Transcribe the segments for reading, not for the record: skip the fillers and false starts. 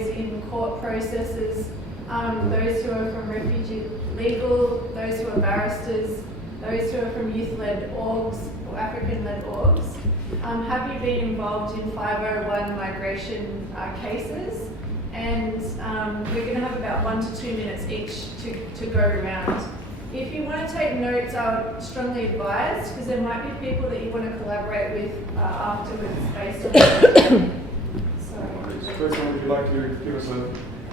lawyers in court processes, those who are from refugee legal, those who are barristers, those who are from youth-led orgs or African-led orgs. Have you been involved in 501 migration cases? And we're going to have about 1 to 2 minutes each to go around. If you want to take notes, I would strongly advise, because there might be people that you want to collaborate with afterwards based on First one, would you like to give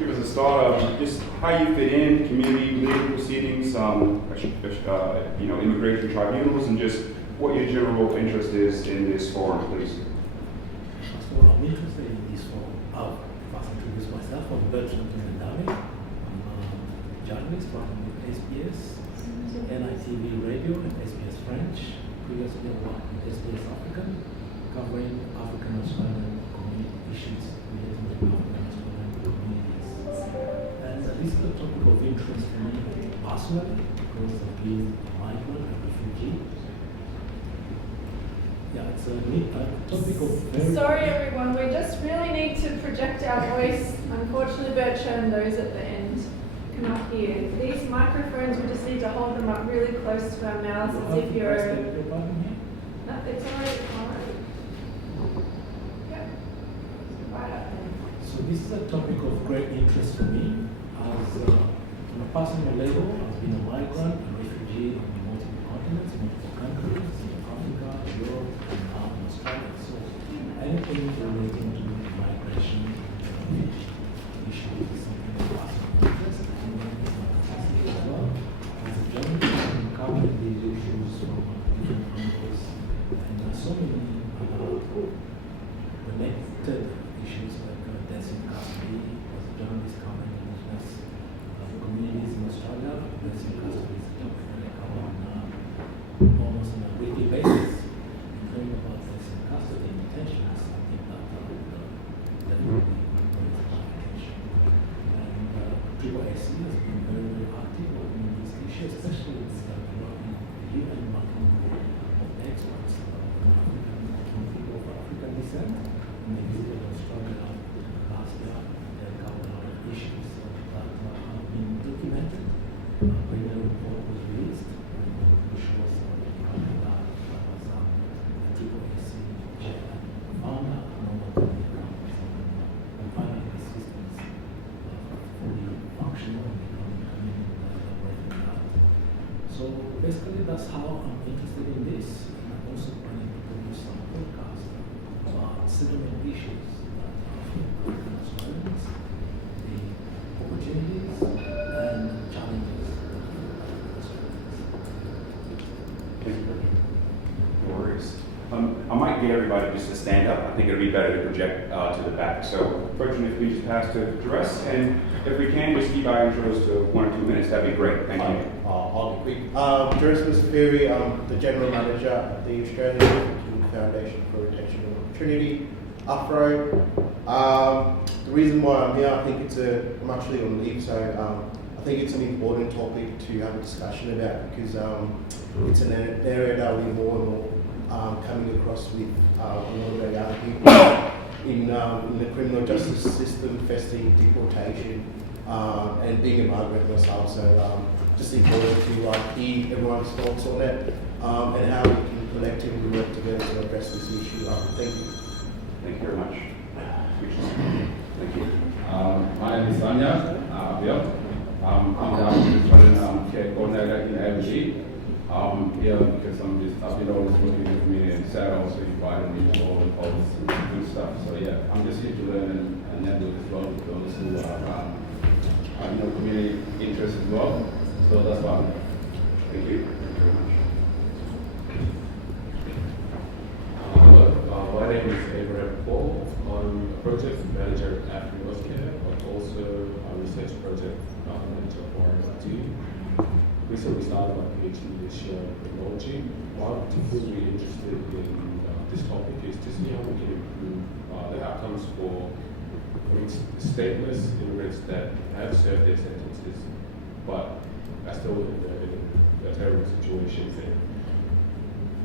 us a start of just how you fit in community legal proceedings, immigration tribunals, and just what your general interest is in this forum, please? First of all, I'm interested in this forum. I'll first introduce myself. I'm Bertrand Naarm. I'm a journalist from SBS, NITV Radio, and SBS French. Previously, I worked with SBS African, covering African Australian community issues relating to African Australian communities. And this is a topic of interest to me personally because of being a migrant and refugee. Yeah, it's a topic of very... Sorry everyone, we just really need to project our voice. Unfortunately, Bertrand, those at the end cannot hear. These microphones, we just need to hold them up really close to our mouths as if you're... No, it's already on. Yep. Right up there. So this is a topic of great interest for me. As on a personal level, I've been a migrant and refugee in multiple continents, multiple countries, in Africa, Europe, and now in Australia. So anything relating to migration issues is something of personal interest. And then it's my capacity as well. As a journalist, I'm covering these issues from different angles, and so many connected issues like deaths in custody. As a journalist covering indigenous communities in Australia, deaths in custody is a topic that I cover on almost on a weekly basis. And hearing about deaths in custody and detention is something that definitely brings my attention. And AAAC has been very, very active on this issue, especially with the UN marking of experts on people of African descent. And they visited Australia last year. They covered a lot of issues that have been documented. When the report was released, which was covering that was a AAAC chair and founder, Naarm, and finding assistance fully functional and becoming collaborating that. So basically, that's how I'm interested in this. And I'm also planning to produce some podcasts about similar issues that African Australians, the opportunities and challenges that African Australians. Thank you. No worries. I might get everybody just to stand up. I think it'll be better to project to the back. So, Bertrand, if we just pass to Jerez, and if we can, just keep our intros to 1 or 2 minutes, that'd be great. Thank you. I'll be quick. Jerez Mr. I'm the General Manager at the Australian African Foundation for Detention and Opportunity, AFRO. The reason why I'm here, I think I'm actually on leave, so I think it's an important topic to have a discussion about because it's an area that we're more and more coming across with a lot of our young people in the criminal justice system, facing deportation, and being a migrant myself. So just important to hear everyone's thoughts on it and how we can collectively work together to address this issue. Thank you. Thank you very much. Thank you. My name is Sanya Bill. I'm the Australian care coordinator in AAAC. I'm here because I've been always working in the community, and Sarah also invited me to all this good stuff. So yeah, I'm just here to learn and network as well with those who are community interests as well. So that's why I'm here. Thank you. Thank you very much. Hello, my name is Abraham Paul. I'm a project manager at Healthcare, but also a research project manager for RMIT. Recently started my PhD this year in criminology. Why I'm particularly interested in this topic is to see how we can improve the outcomes for stateless immigrants that have served their sentences, but are still in a terrible situation. And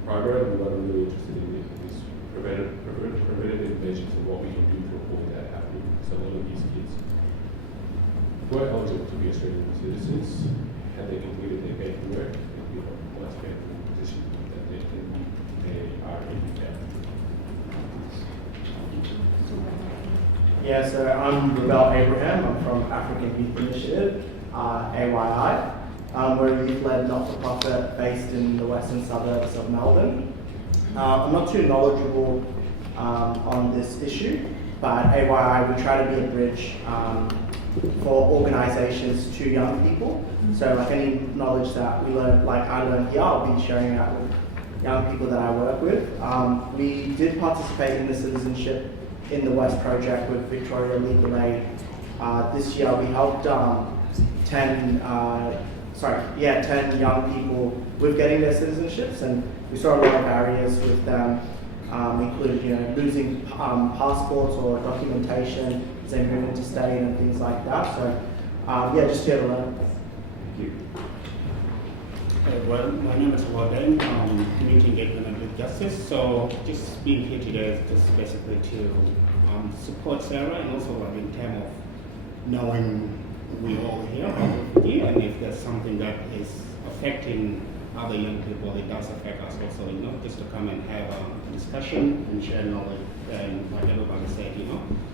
primarily, what I'm really interested in is preventative measures and what we can do to avoid that happening. So a lot of these kids who are eligible to be Australian citizens, have they completed their paperwork, and we hope once they're in a position that they are in the Yeah, so I'm Rebel Abraham. I'm from African Youth Initiative, AYI. We're a youth-led not-for-profit based in the western suburbs of Melbourne. I'm not too knowledgeable on this issue, but AYI, we try to be a bridge for organizations to young people. So like any knowledge that we learn, like I learned here, I'll be sharing that with young people that I work with. We did participate in the citizenship in the West project with Victoria Legal Aid. This year we helped 10 young people with getting their citizenships, and we saw a lot of barriers with them, including losing passports or documentation as they move into study and things like that. So just here to learn. Thank you. Well, my name is Warden, Community Engagement and Justice. So just being here today is just basically to support Sarah, and also in terms of knowing we all here are refugee, and if there's something that is affecting other young people, it does affect us also, just to come and have a discussion and share knowledge, and like everybody said,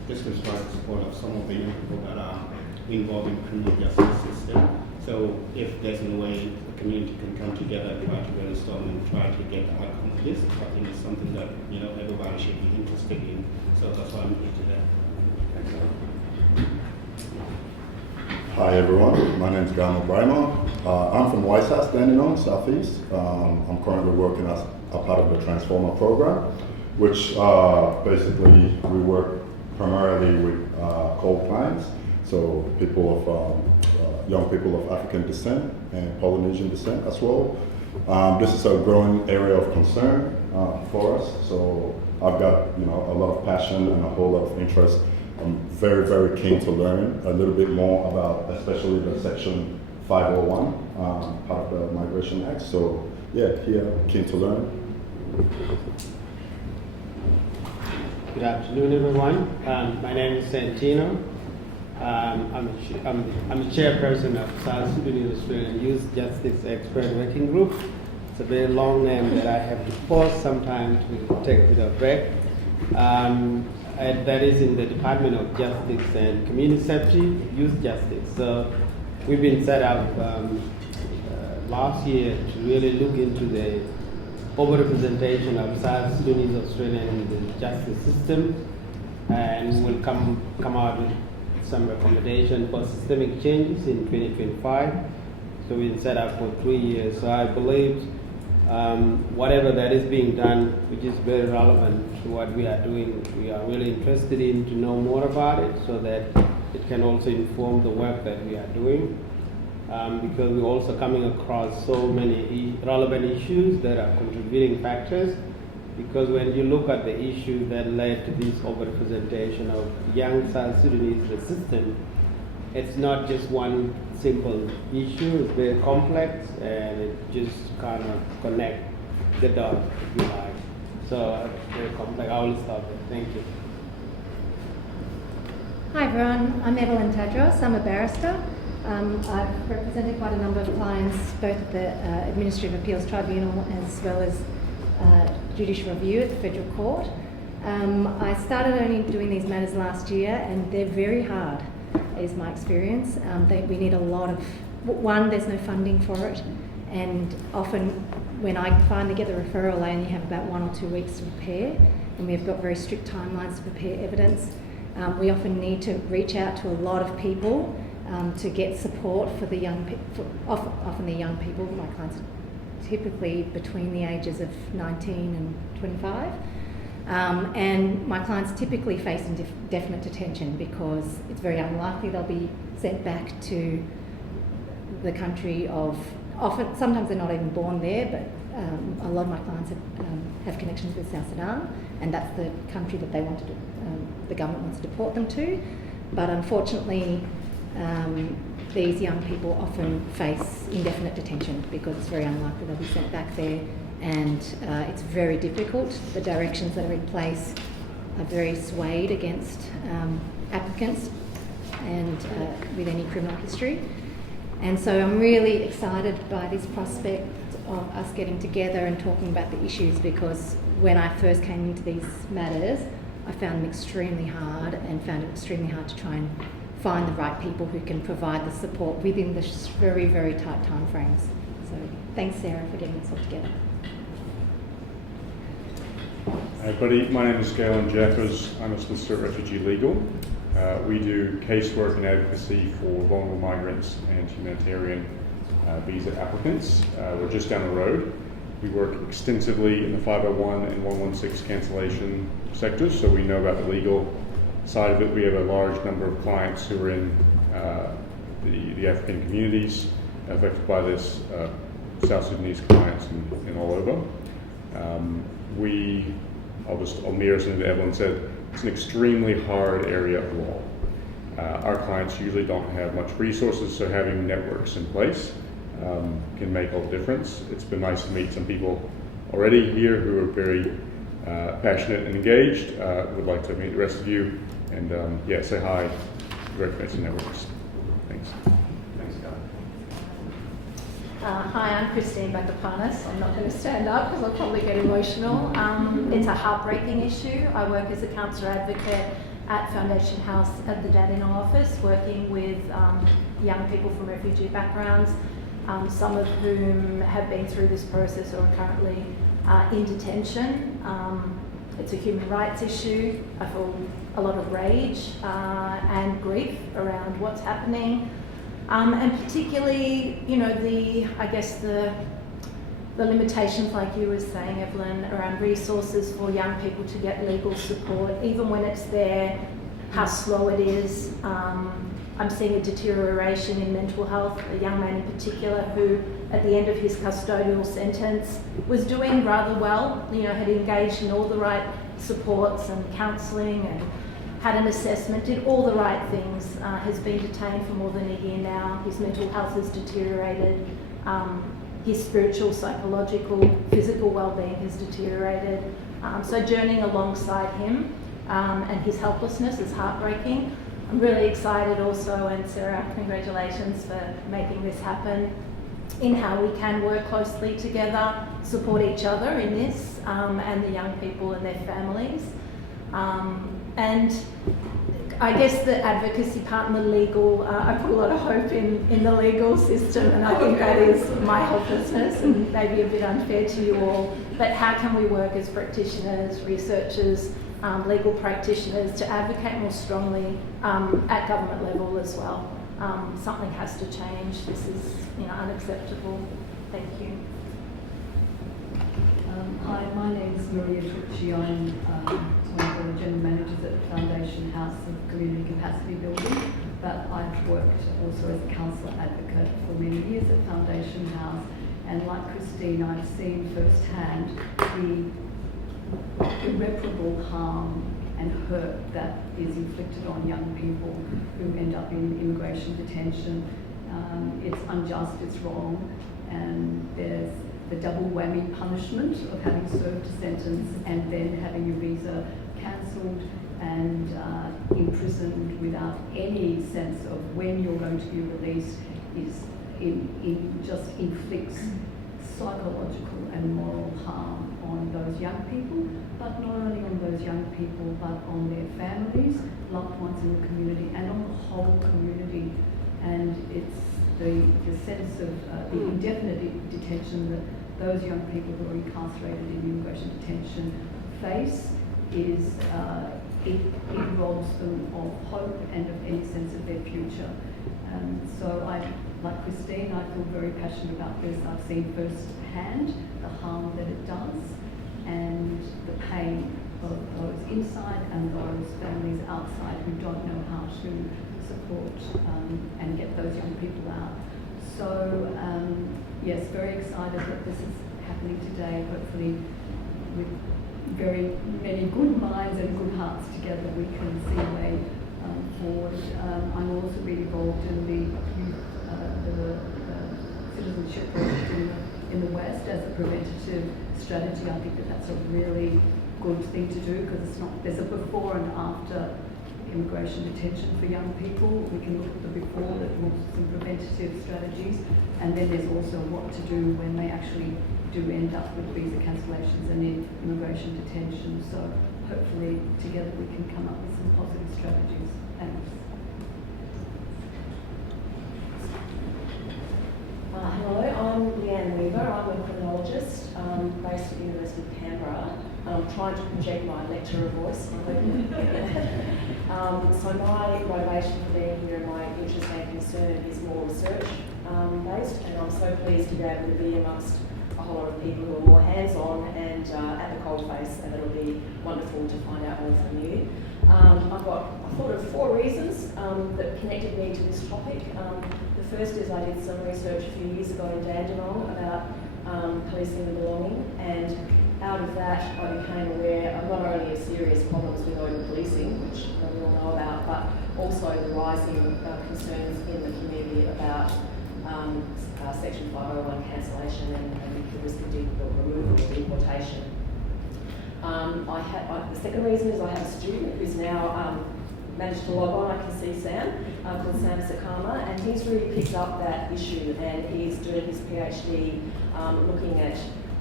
just to try to support of some of the young people that are involved in the criminal justice system. So if there's no way the community can come together and try to brainstorm and try to get the outcome of this, I think it's something that everybody should be interested in. So that's why I'm here today. Hi everyone, my name is Gano Brahma. I'm from White House, Dandenong, Southeast. I'm currently working as a part of the Transformer program, which basically we work primarily with coal clients, so people of young people of African descent and Polynesian descent as well. This is a growing area of concern for us, so I've got a lot of passion and a whole lot of interest. I'm very, very keen to learn a little bit more about, especially the Section 501 part of the Migration Act. So yeah, here, keen to learn. Good afternoon, everyone. My name is Santino. I'm a chairperson of South Sudanese Australian Youth Justice Expert Working Group. It's a very long name that I have to pause sometime to take a bit of break. That is in the Department of Justice and Community Safety, Youth Justice. So we've been set up last year to really look into the overrepresentation of South Sudanese Australian in the justice system, and we'll come out with some recommendation for systemic changes in 2025. So we've been set up for 3 years. So I believe whatever that is being done, which is very relevant to what we are doing, we are really interested in to know more about it so that it can also inform the work that we are doing. Because we're also coming across so many relevant issues that are contributing factors. Because when you look at the issue that led to this overrepresentation of young South Sudanese in the system, it's not just one simple issue, it's very complex, and it just kind of connect the dots, if you like. So very complex. I will stop there. Thank you. Hi everyone, I'm Evelyn Tadros. I'm a barrister. I've represented quite a number of clients, both at the Administrative Appeals Tribunal as well as judicial review at the Federal Court. I started only doing these matters last year, and they're very hard, is my experience. We need a lot of, one, there's no funding for it, and often when I finally get the referral, I only have about 1 or 2 weeks to prepare, and we've got very strict timelines to prepare evidence. We often need to reach out to a lot of people to get support for the young people. Often the young people, my clients are typically between the ages of 19 and 25. And my clients typically face indefinite detention because it's very unlikely they'll be sent back to the country of, sometimes they're not even born there, but a lot of my clients have connections with South Sudan, and that's the country that they want to the government wants to deport them to. But unfortunately, these young people often face indefinite detention because it's very unlikely they'll be sent back there, and it's very difficult. The directions that are in place are very swayed against applicants. and with any criminal history. And so I'm really excited by this prospect of us getting together and talking about the issues, because when I first came into these matters, I found them extremely hard and found it extremely hard to try and find the right people who can provide the support within the very, very tight timeframes. So thanks, Sarah, for getting this all together. Hi everybody, my name is Galen Jeffers. I'm a solicitor at Refugee Legal. We do casework and advocacy for vulnerable migrants and humanitarian visa applicants. We're just down the road. We work extensively in the 501 and 116 cancellation sectors, so we know about the legal side of it. We have a large number of clients who are in the African communities affected by this, South Sudanese clients and all over. I'll mirror something that Evelyn said. It's an extremely hard area of law. Our clients usually don't have much resources, so having networks in place can make all the difference. It's been nice to meet some people already here who are very passionate and engaged. Would like to meet the rest of you, and say hi to Recognition Networks. Thanks. Thanks, Scott. Hi, I'm Christine Bakapanis. I'm not going to stand up because I'll probably get emotional. It's a heartbreaking issue. I work as a counsellor advocate at Foundation House at the Dandenong office, working with young people from refugee backgrounds, some of whom have been through this process or are currently in detention. It's a human rights issue. I feel a lot of rage and grief around what's happening. And particularly, the limitations, like you were saying, Evelyn, around resources for young people to get legal support, even when it's there, how slow it is. I'm seeing a deterioration in mental health, a young man in particular who, at the end of his custodial sentence, was doing rather well, had engaged in all the right supports and counselling and had an assessment, did all the right things, has been detained for more than a year now. His mental health has deteriorated. His spiritual, psychological, physical well-being has deteriorated. So journeying alongside him and his helplessness is heartbreaking. I'm really excited also, and Sarah, congratulations for making this happen, in how we can work closely together, support each other in this, and the young people and their families. And I guess the advocacy part and the legal, I put a lot of hope in the legal system, and I think that is my helplessness and maybe a bit unfair to you all. But how can we work as practitioners, researchers, legal practitioners to advocate more strongly at government level as well? Something has to change. This is unacceptable. Thank you. Hi, my name is Maria Tucci. I'm one of the general managers at Foundation House of Community Capacity Building, but I've worked also as a counsellor advocate for many years at Foundation House, and like Christine, I've seen firsthand the irreparable harm and hurt that is inflicted on young people who end up in immigration detention. It's unjust, it's wrong, and there's the double whammy punishment of having served a sentence and then having your visa cancelled and imprisoned without any sense of when you're going to be released just inflicts psychological and moral harm on those young people, but not only on those young people, but on their families, loved ones in the community, and on the whole community. And it's the sense of the indefinite detention that those young people who are incarcerated in immigration detention face is it robs them of hope and of any sense of their future. So like Christine, I feel very passionate about this. I've seen firsthand the harm that it does and the pain of those inside and those families outside who don't know how to support and get those young people out. So yes, very excited that this is happening today. Hopefully with very many good minds and good hearts together we can see a way forward. I'm also really involved in the citizenship project in the West as a preventative strategy. I think that that's a really good thing to do because there's a before and after immigration detention for young people. We can look at the before that looks at some preventative strategies, and then there's also what to do when they actually do end up with visa cancellations and in immigration detention. So hopefully together we can come up with some positive strategies. Thanks. Hello, I'm Leanne Weaver. I'm a criminologist based at the University of Canberra. I'm trying to project my lecturer voice. So my motivation for being here and my interest and concern is more research based, and I'm so pleased to be able to be amongst a whole lot of people who are more hands-on and at the coalface, and it'll be wonderful to find out more from you. I thought of 4 reasons that connected me to this topic. The first is I did some research a few years ago in Dandenong about policing and belonging, and out of that I became aware of not only of serious problems with over-policing, which we all know about, but also the rising concerns in the community about Section 501 cancellation and the risk of removal or deportation. The second reason is I have a student who's now managed to log on. I can see Sam, called Sam Sakama, and he's really picked up that issue, and he's doing his PhD looking at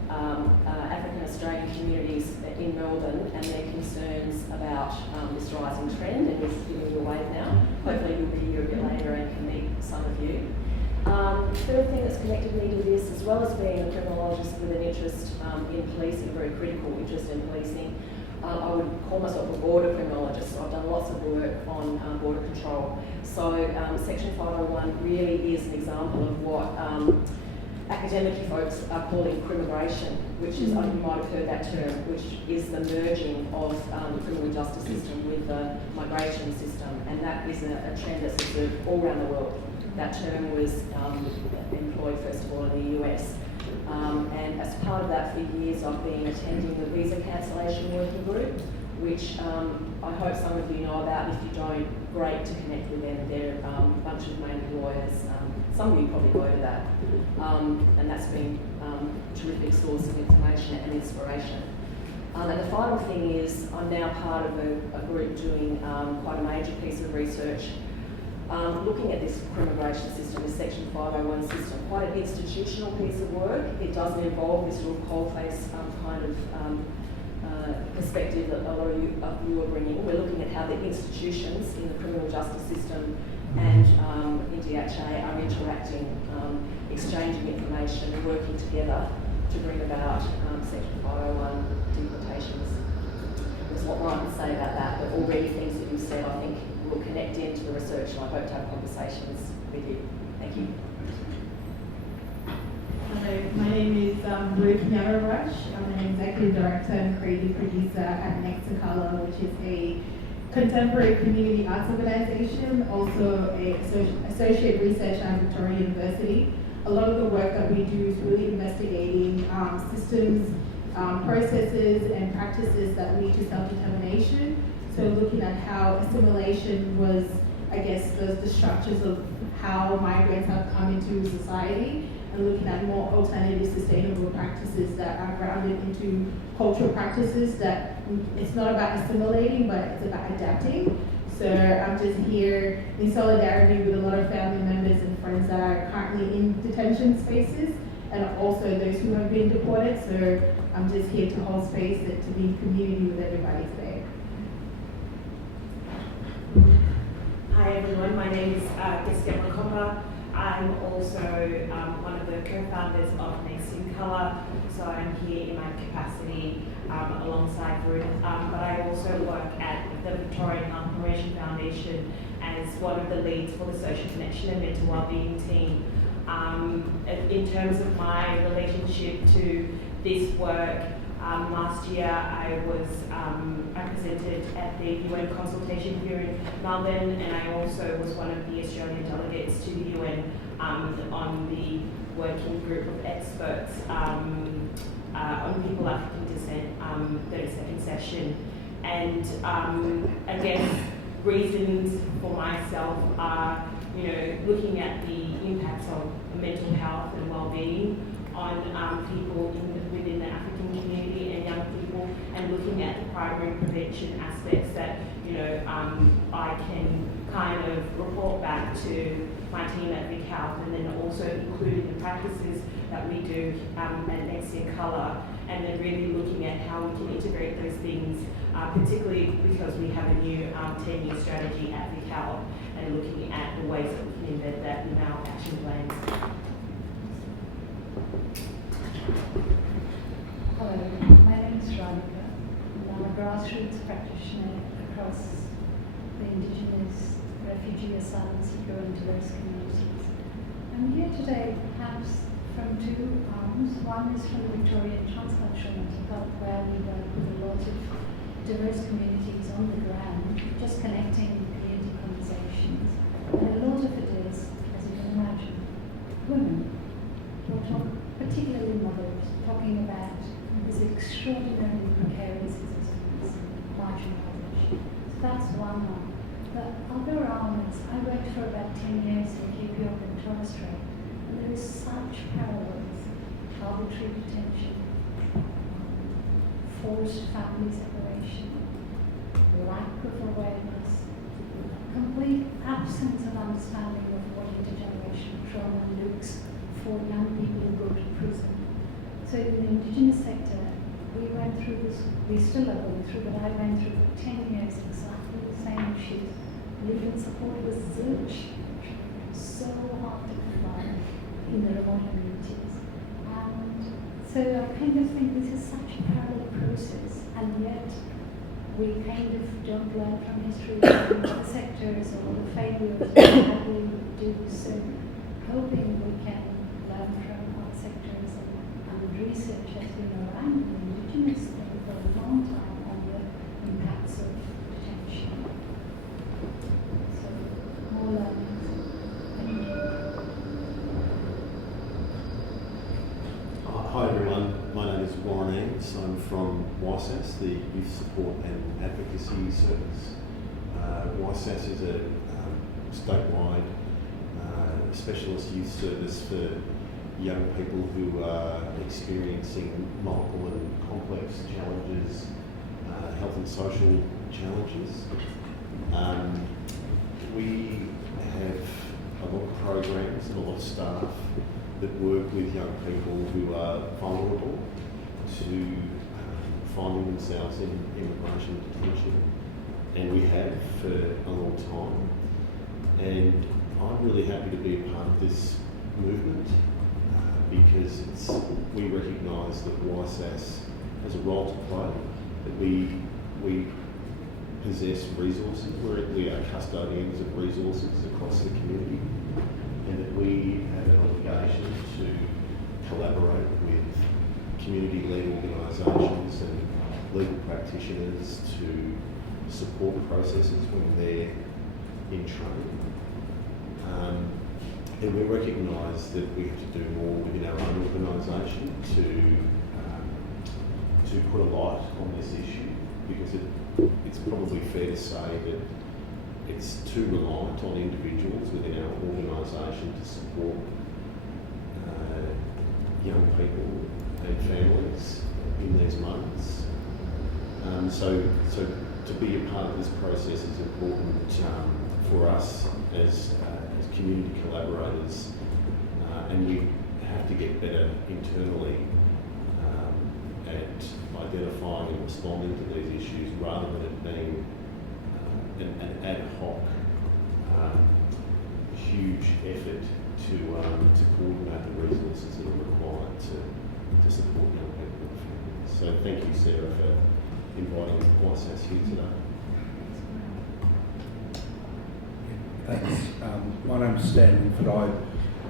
African Australian communities in Melbourne and their concerns about this rising trend, and he's giving you a wave now. Hopefully he'll be here a bit later and can meet some of you. Third thing that's connected me to this, as well as being a criminologist with an interest in policing, very critical interest in policing, I would call myself a border criminologist, so I've done lots of work on border control. So Section 501 really is an example of what academic folks are calling crimmigration, which is, you might have heard that term, which is the merging of the criminal justice system with the migration system, and that is a trend that's observed all around the world. That term was employed first of all in the US. And as part of that for years I've been attending the visa cancellation working group, which I hope some of you know about. If you don't, great to connect with them. They're a bunch of mainly lawyers. Some of you probably go to that. And that's been a terrific source of information and inspiration. And the final thing is I'm now part of a group doing quite a major piece of research looking at this crimmigration system, this Section 501 system, quite an institutional piece of work. It doesn't involve this little coalface kind of perspective that a lot of you are bringing. We're looking at how the institutions in the criminal justice system and in DHA are interacting, exchanging information and working together to bring about Section 501 deportations. There's a lot more I can say about that, but already things that you've said I think will connect into the research, and I hope to have conversations with you. Thank you. Hello, my name is Ruth Nyararash. I'm an executive director and creative producer at Mr Congo, which is a contemporary community arts organization, also an associate research at Victoria University. A lot of the work that we do is really investigating systems, processes and practices that lead to self-determination. So looking at how assimilation was, I guess, the structures of how migrants have come into society, and looking at more alternative sustainable practices that are grounded into cultural practices that it's not about assimilating, but it's about adapting. So I'm just here in solidarity with a lot of family members and friends that are currently in detention spaces, and also those who have been deported. So I'm just here to hold space and to be in community with everybody today. Hi everyone, my name is Diaspora. I'm also one of the co-founders of Mr Congo, so I'm here in my capacity alongside Ruth, but I also work at the Victorian Promotion Foundation as one of the leads for the Social Connection and Mental Wellbeing team. In terms of my relationship to this work, last year I presented at the UN consultation here in Melbourne, and I also was one of the Australian delegates to the UN on the working group of experts on people African descent, 32nd session. And I guess reasons for myself are, looking at the impacts of mental health and well-being on people within the African community and young people, and looking at the primary prevention aspects that, I can kind of report back to my team at Vic Health, and then also including the practices that we do at Next in Colour, and then really looking at how we can integrate those things, particularly because we have a new 10-year strategy at Vic Health, and looking at the ways that we can embed that in our action plans. Hello, my name is Radhika, and I'm a grassroots practitioner across the Indigenous, refugee, asylum seeker and diverse communities. I'm here today perhaps from two arms. One is from the Victorian Transcultural Mental Health, where we work with a lot of diverse communities on the ground, just connecting community conversations. And a lot of it is, as you can imagine, women. We'll talk, particularly mothers, talking about this extraordinarily precarious existence, marginalization. So that's one arm. The other arm is, I worked for about 10 years in Cape York and Torres Strait, and there is such parallels: arbitrary detention, forced family separation, lack of awareness, complete absence of understanding of what intergenerational trauma looks for young people who go to prison. So in the Indigenous sector, we went through this, we still are going through, but I went through for 10 years exactly the same issues. Living support was zilch. So hard to come by in the remote communities. And so I kind of think this is such a parallel process, and yet we kind of don't learn from history from the sectors or the failures that we do. So hoping we can learn from our sectors and research, as we know, and the Indigenous thing for a long time on the impacts of detention. So more learning. Hi everyone, my name is Warren Ames. I'm from YSAS, the Youth Support and Advocacy Service. YSAS is a statewide specialist youth service for young people who are experiencing multiple and complex challenges, health and social challenges. We have a lot of programs and a lot of staff that work with young people who are vulnerable to finding themselves in immigration detention, and we have for a long time. And I'm really happy to be a part of this movement because we recognise that YSAS has a role to play, that we possess resources, we are custodians of resources across the community, and that we have an obligation to collaborate with community-led organisations and legal practitioners to support processes when they're in training. And we recognise that we have to do more within our own organisation to put a light on this issue, because it's probably fair to say that it's too reliant on individuals within our organisation to support young people and families in these moments. So to be a part of this process is important for us as community collaborators, and we have to get better internally at identifying and responding to these issues rather than it being an ad hoc, huge effort to coordinate the resources that are required to support young people and families. So thank you, Sarah, for inviting YSAS here today. Thanks. My name is Stan Winford.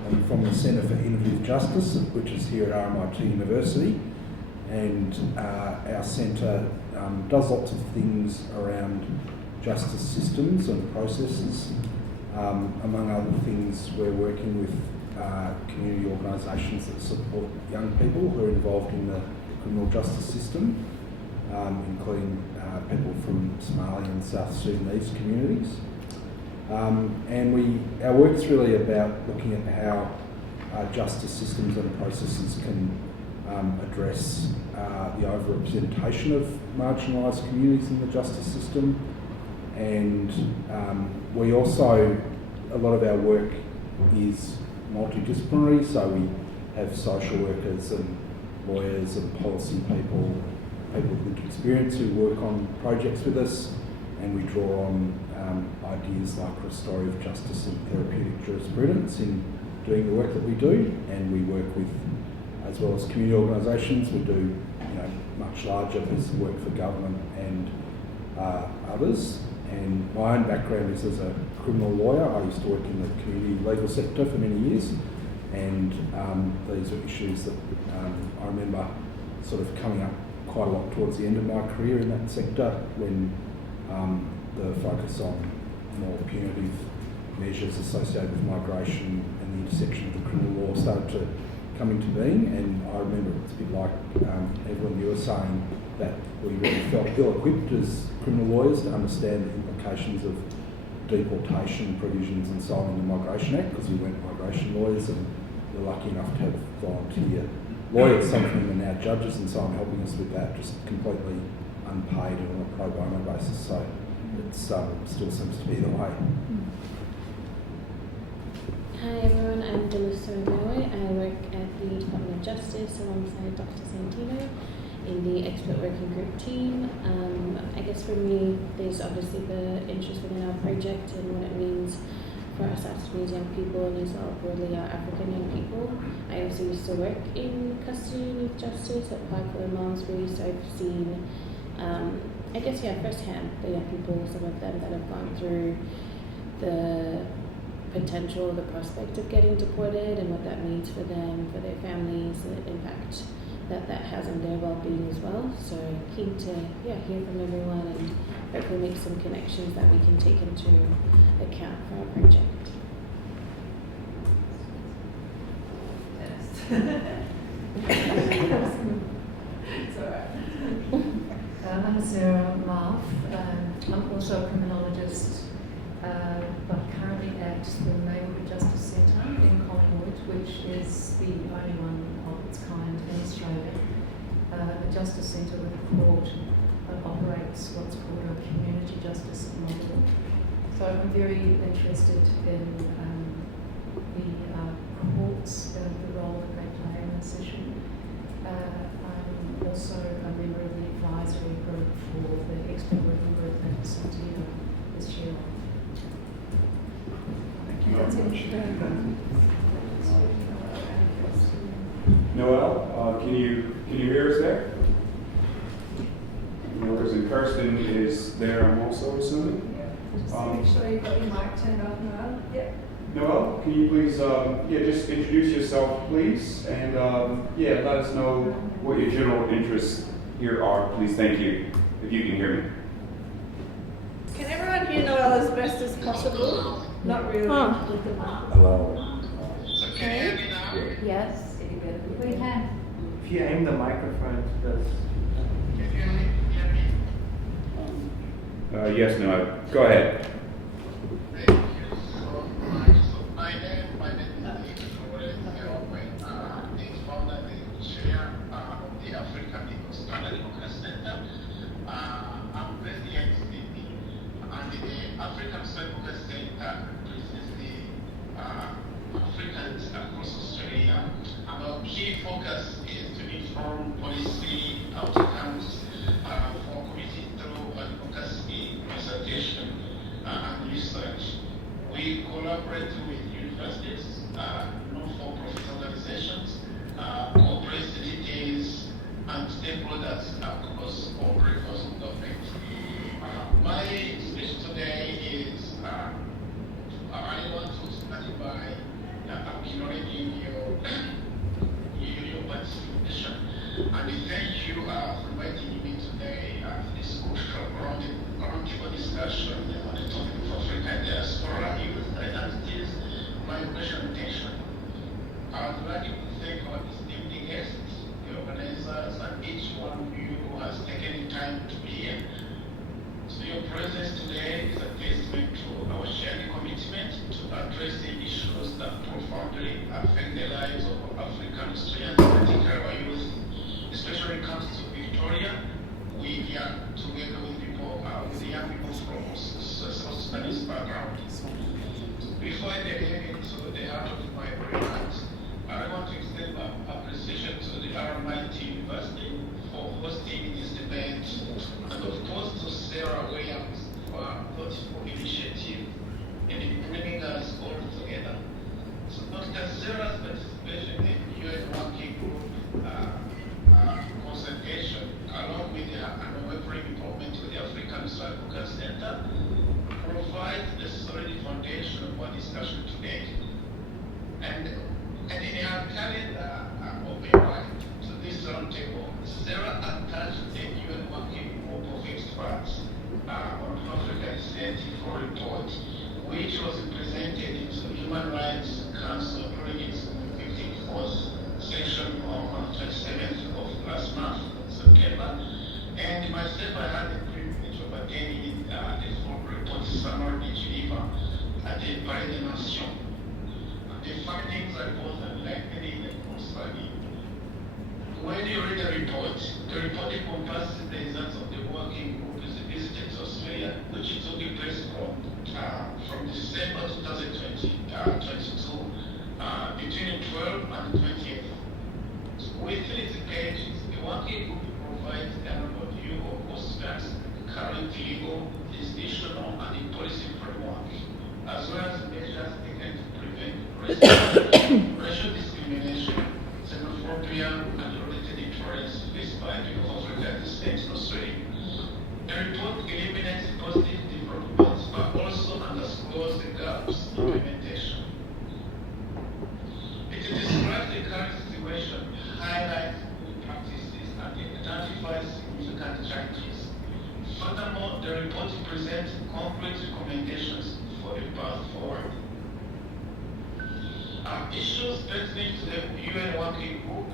I'm from the Centre for Innovative Justice, which is here at RMIT University, and our centre does lots of things around justice systems and processes. Among other things, we're working with community organisations that support young people who are involved in the criminal justice system, including people from Somali and South Sudanese communities. And our work's really about looking at how justice systems and processes can address the overrepresentation of marginalised communities in the justice system, And we also, a lot of our work is multidisciplinary, so we have social workers and lawyers and policy people, people with lived experience who work on projects with us, and we draw on ideas like restorative justice and therapeutic jurisprudence in doing the work that we do, and we work with, as well as community organisations, we do much larger pieces of work for government and others. And my own background is as a criminal lawyer. I used to work in the community legal sector for many years, and these are issues that I remember sort of coming up quite a lot towards the end of my career in that sector, when the focus on more punitive measures associated with migration and the intersection of the criminal law started to come into being. And I remember it's a bit like Evelyn, you were saying, that we really felt ill-equipped as criminal lawyers to understand the implications of deportation provisions and so on in the Migration Act, because we weren't migration lawyers, and we're lucky enough to have volunteer lawyers, some of them are now judges and so on, helping us with that, just completely unpaid and on a pro bono basis. So it still seems to be the way. Hi everyone, I'm Delusa Onoe. I work at the Department of Justice alongside Dr. Santino in the expert working group team. I guess for me, there's obviously the interest within our project and what it means for us South Sudanese young people, and as well broadly our African young people. I also used to work in custody and youth justice at Parkville and Malmesbury, so I've seen, firsthand the young people, some of them that have gone through the potential, the prospect of getting deported and what that means for them, for their families, the impact that has on their well-being as well. So keen to hear from everyone and hopefully make some connections that we can take into account for our project. It's alright. I'm Sarah Marth. I'm also a criminologist, but currently at the Neighbourhood Justice Centre in Collingwood, which is the only one of its kind in Australia. The Justice Centre with the court operates what's called a community justice model. So I'm very interested in the courts, the role that they play in this issue. I'm also a member of the advisory group for the expert working group that Santino is chair of. Thank you very much. Noel, can you hear us there? Noel, and Kirsten is there, I'm also assuming. Just make sure you've got your mic turned off, Noel. Yep. Noel, can you please, just introduce yourself, please, and let us know what your general interests here are, please. Thank you, if you can hear me. Can everyone hear Noel as best as possible? Not really. With the mic. Hello. Okay. Yes, we can. If you aim the microphone to this. Yes, Noel, go ahead. Key focus is to inform policy outcomes for community through advocacy, consultation, and research. We collaborate with universities, non-for-profit organizations, corporate entities, and stakeholders across all levels of government. My speech today is I want to start by acknowledging your participation, and thank you for inviting me today at this crucial roundtable discussion on the topic of African diaspora, youth, identities, migration, and detention. I would like to thank our distinguished guests, the organizers, and each one of you who has taken the time to be here. So your presence today is a testament to our shared commitment to addressing issues that profoundly affect the lives of African Australians, particularly our youth. Especially when it comes to Victoria, we are together with people, with the young people from Human Rights Council during its 54th session on 27th of last month, September. And myself, I had the privilege of attending the full report summary in Geneva at the Palais des Nations. The findings are both enlightening and concerning. When you read the report encompasses the results of the working group visited to Australia, which took place from December 2022 between 12 and 20th. Within its pages, the working group provides an overview of Australia's current legal, institutional, and policy framework, as well as measures taken to prevent racial discrimination, xenophobia, and related intolerance faced by people of African descent in Australia. The report eliminates positive developments, but also underscores the gaps in implementation. It describes the current situation, highlights good practices, and identifies significant challenges. Furthermore, the report presents concrete recommendations for a path forward. Issues pertaining to the UN Working Group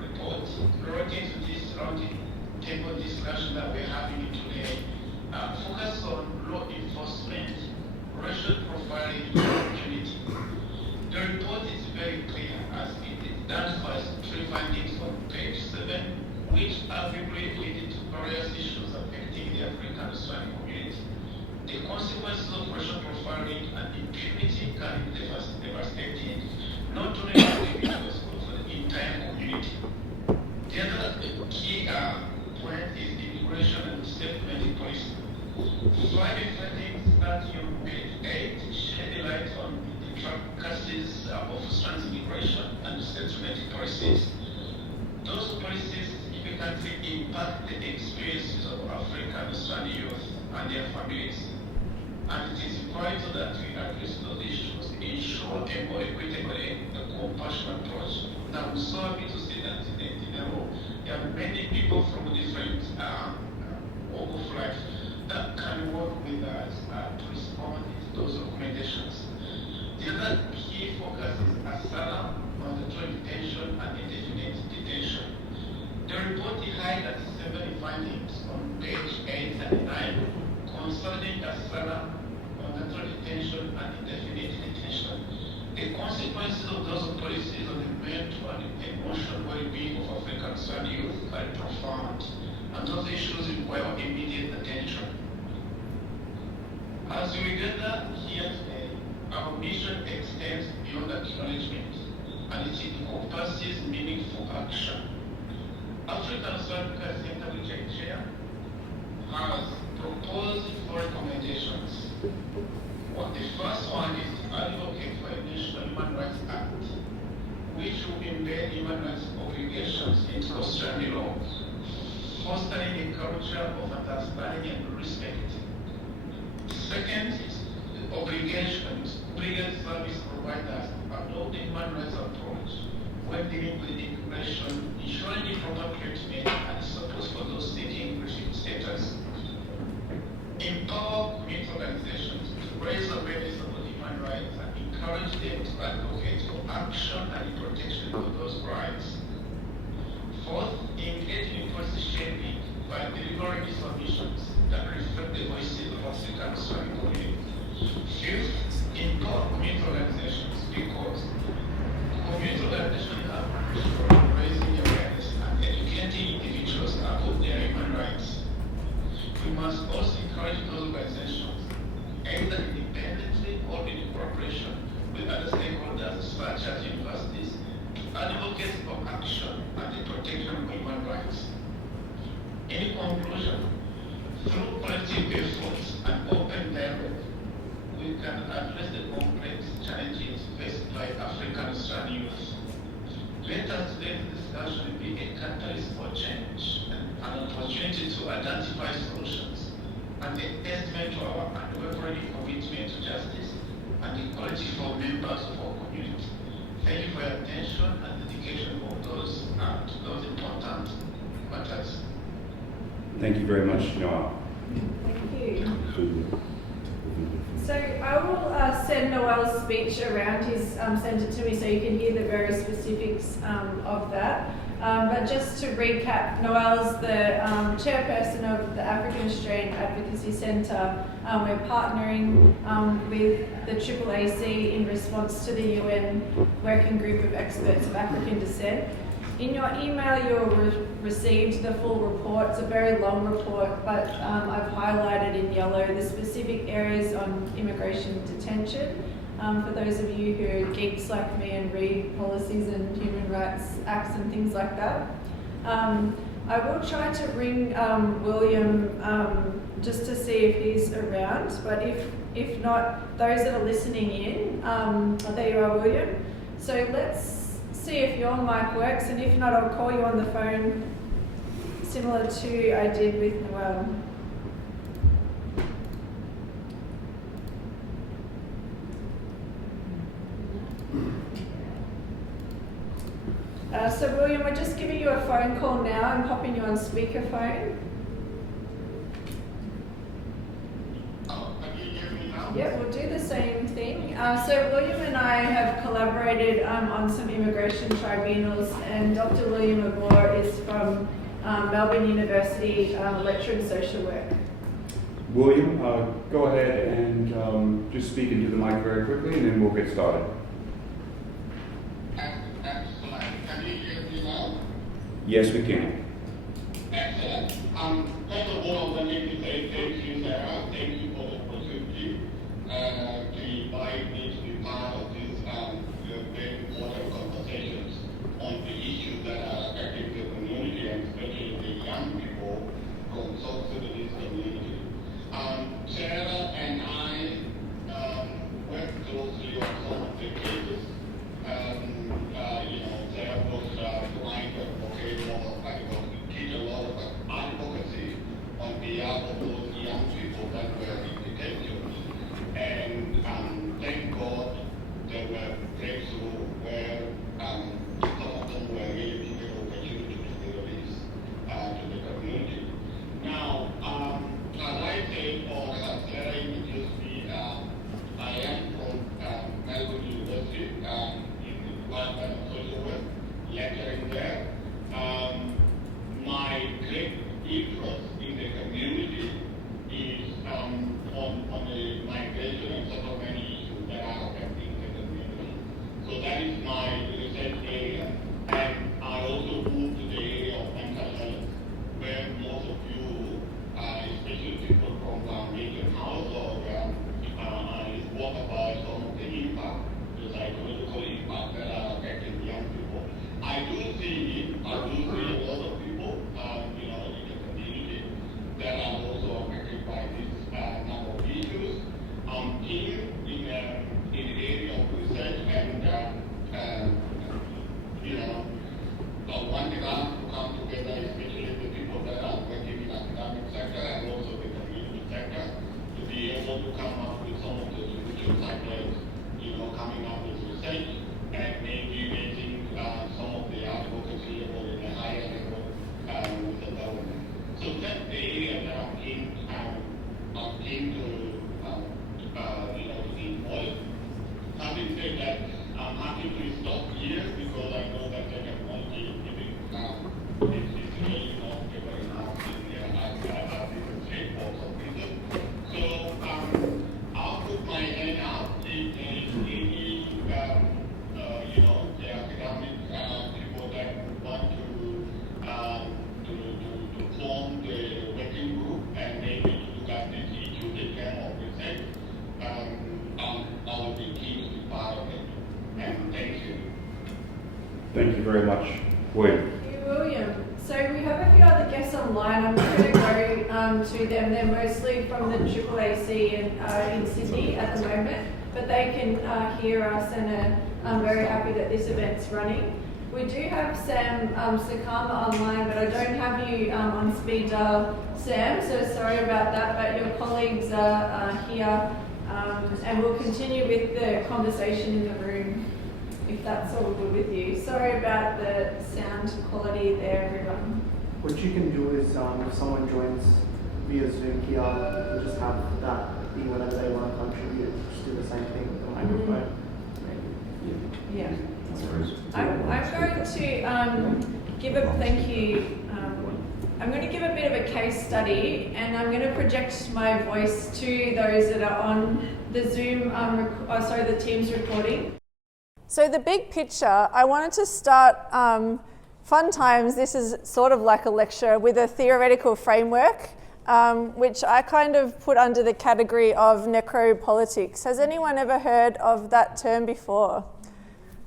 report relating to this roundtable discussion that we're having today focus on law enforcement, racial profiling, and impunity. The report is very clear as it identifies 3 findings on page 7, which arguably lead to various issues affecting the African Australian community. The consequences of racial profiling and impunity can be devastating, not only to individuals but for the entire community. The other key point is immigration and settlement policy. 5 findings starting on page 8 shed light on the intricacies of Australia's immigration and settlement policies. Those policies significantly impact the experiences of African Australian youth and their families. And it is vital that we address those issues, ensure a more equitable and compassionate approach. Now, I'm so happy to see that in the role, there are many people from different walk of life that can work with us to respond to those recommendations. The other key focus is asylum, mandatory detention, and indefinite detention. The report highlights 7 findings on page 8 and 9 concerning asylum, mandatory detention, and indefinite detention. The consequences of those policies on the mental and emotional well-being of African Australian youth are profound, and those issues require immediate attention. As we gather here today, our mission extends beyond acknowledgement, and it encompasses meaningful action. African Australian Center, which I chair, has proposed 4 recommendations. Well, the first one is to advocate for a national human rights act, which will embed human rights obligations into Australian law, fostering a culture of understanding and respect. Second is the obligations service providers to adopt the human rights approach when dealing with immigration, ensuring the proper treatment and support for those seeking refugee status. Empower community organizations to raise awareness about human rights and encourage them to advocate for action and the protection of those rights. Fourth, engage in policy shaping by delivering solutions that reflect the voices of African Australian community. Fifth, empower community organizations because community organizations have raising awareness and educating individuals about their human rights. We must also encourage those organizations, either independently or in cooperation with other stakeholders such as universities, to advocate for action and the protection of human rights. In conclusion, through collective efforts and open dialogue, we can address the complex challenges faced by African Australian youth. Let us today's discussion be a catalyst for change and an opportunity to identify solutions and a testament to our unwavering commitment to justice and equality for members of our community. Thank you for your attention and dedication of those to those important matters. Thank you very much, Noah. Thank you. So I will send Noel's speech around. He's sent it to me so you can hear the very specifics of that. But just to recap, Noel's the chairperson of the African Australian Advocacy Centre. We're partnering with the AAAC in response to the UN Working Group of Experts of African Descent. In your email, you'll received the full report. It's a very long report, but I've highlighted in yellow the specific areas on immigration and detention. For those of you who are geeks like me and read policies and human rights acts and things like that. I will try to ring William just to see if he's around, but if not, those that are listening in, there you are, William. So let's see if your mic works, and if not, I'll call you on the phone, similar to I did with Noel. So William, we're just giving you a phone call now and popping you on speakerphone. Yeah, we'll do the same thing. So William and I have collaborated on some immigration tribunals, and Dr. William Abor is from Melbourne University, lecturer in social work. William, go ahead and just speak into the mic very quickly, and then we'll get started. Yes, we can. Excellent. First of all, let me say thank you, Sarah. Thank you for the opportunity to invite me to be part of this very important conversations on the issues that are affecting the community, and especially the young people from South Sudanese community. Sarah and I work closely on some of the cases. Sarah was trying to advocate did a lot of advocacy on behalf of those young people that were in detention. And thank God there were breakthroughs where some of them were really given opportunity to be released to the community. Now, as I said, or as Sarah introduced me, I am from Melbourne University in the Department of Social Work, lecturing there. My great interest in the community is on the migration and settlement issues that are affecting the community. So that is my research area. And I also move to the area of mental health, where most of you, especially people from Foundation House, or talk about some of the impact, the psychological impact that are affecting young people. I do see a lot of people, in the community that are also affected by this number of issues. Here in the area of research and, one demand to come together, especially the people that are working in the academic sector and also the community sector, to be able to come up with some of the solutions ideas, coming up with research and maybe raising some of the advocacy level in a higher level with the government. So that's the area that I'm keen to be involved. Having said that, I'm happy to stop here because I know that the technology is giving it's really not ever enough in there as different shapeforms of reason. So I'll put my hand out if there is any the academic people that want to form the working group and maybe to look at this issue, the term of research. I will be keen to be part of it. And thank you. Thank you very much, William. Thank you, William. So we have a few other guests online. I'm going to go to them. They're mostly from the AAAC in Sydney at the moment, but they can hear us, and I'm very happy that this event's running. We do have Sam Sakama online, but I don't have you on speed dial, Sam, so sorry about that, but your colleagues are here, and we'll continue with the conversation in the room, if that's all good with you. Sorry about the sound quality there, everyone. What you can do is, if someone joins via Zoom here, you just have that be whenever they want to contribute, just do the same thing. microphone. Yeah. I'm going to give a thank you. I'm going to give a bit of a case study, and I'm going to project my voice to those that are on the Zoom, the Teams recording. So the big picture, I wanted to start fun times. This is sort of like a lecture with a theoretical framework, which I kind of put under the category of necropolitics. Has anyone ever heard of that term before?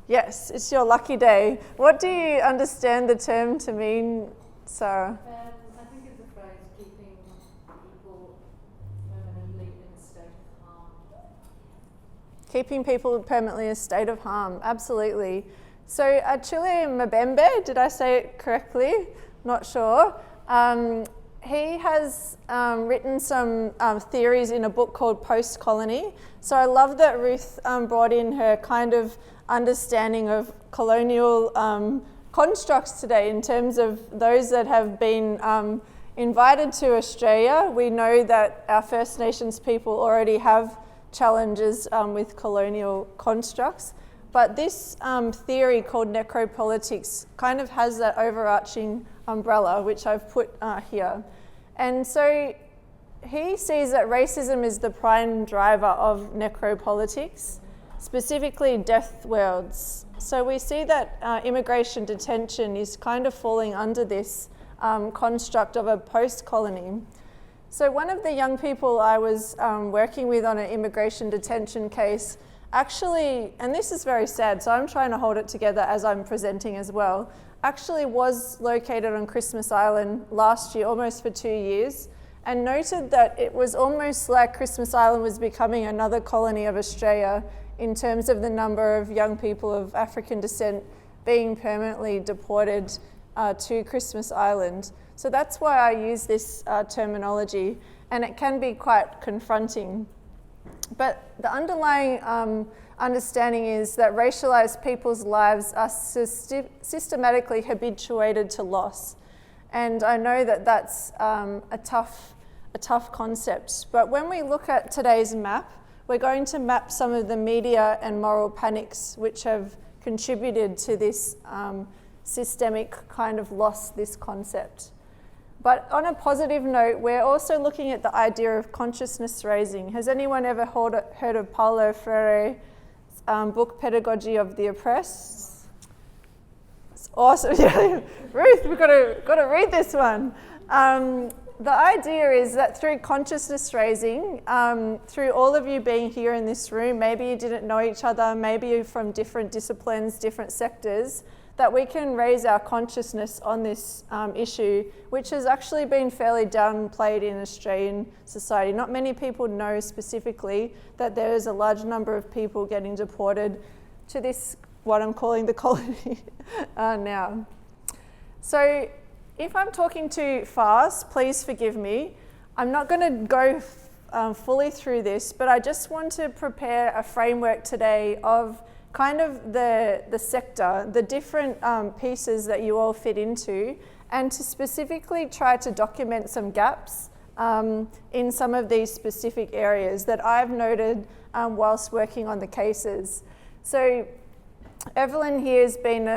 Yes, it's your lucky day. What do you understand the term to mean, Sarah? I think it's a phrase keeping people permanently in a state of harm. Keeping people permanently in a state of harm, absolutely. So Achille Mbembe, did I say it correctly? Not sure. He has written some theories in a book called Post-Colony. So I love that Ruth brought in her kind of understanding of colonial constructs today in terms of those that have been invited to Australia. We know that our First Nations people already have challenges with colonial constructs, but this theory called necropolitics kind of has that overarching umbrella, which I've put here. And so he sees that racism is the prime driver of necropolitics, specifically death worlds. So we see that immigration detention is kind of falling under this construct of a post-colony. So one of the young people I was working with on an immigration detention case actually, and this is very sad, so I'm trying to hold it together as I'm presenting as well, actually was located on Christmas Island last year, almost for 2 years, and noted that it was almost like Christmas Island was becoming another colony of Australia in terms of the number of young people of African descent being permanently deported to Christmas Island. So that's why I use this terminology, and it can be quite confronting. But the underlying understanding is that racialized people's lives are systematically habituated to loss. And I know that that's a tough concept. But when we look at today's map, we're going to map some of the media and moral panics which have contributed to this systemic kind of loss, this concept. But on a positive note, we're also looking at the idea of consciousness raising. Has anyone ever heard of Paulo Freire's book, Pedagogy of the Oppressed? It's awesome. Ruth, we've got to read this one. The idea is that through consciousness raising, through all of you being here in this room, maybe you didn't know each other, maybe you're from different disciplines, different sectors, that we can raise our consciousness on this issue, which has actually been fairly downplayed in Australian society. Not many people know specifically that there is a large number of people getting deported to this, what I'm calling the colony now. So if I'm talking too fast, please forgive me. I'm not going to go fully through this, but I just want to prepare a framework today of kind of the sector, the different pieces that you all fit into, and to specifically try to document some gaps in some of these specific areas that I've noted whilst working on the cases. So Evelyn here has been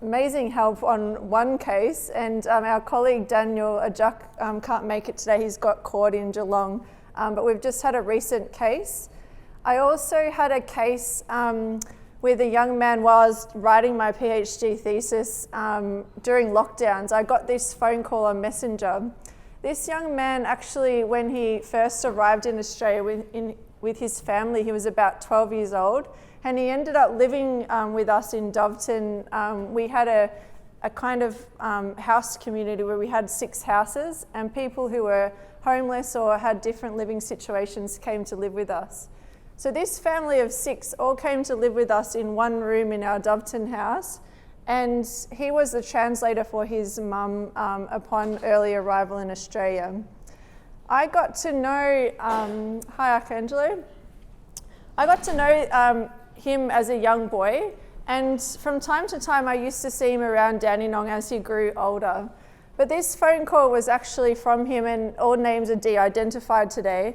amazing help on one case, and our colleague Daniel Ajak can't make it today. He's got caught in Geelong, but we've just had a recent case. I also had a case with a young man while I was writing my PhD thesis during lockdowns. I got this phone call on Messenger. This young man actually, when he first arrived in Australia with his family, he was about 12 years old, and he ended up living with us in Doveton. We had a kind of house community where we had 6 houses, and people who were homeless or had different living situations came to live with us. So this family of 6 all came to live with us in one room in our Doveton house, and he was the translator for his mum upon early arrival in Australia. I got to know, hi Arcangelo, I got to know him as a young boy, and from time to time I used to see him around Dandenong as he grew older. But this phone call was actually from him, and all names are de-identified today.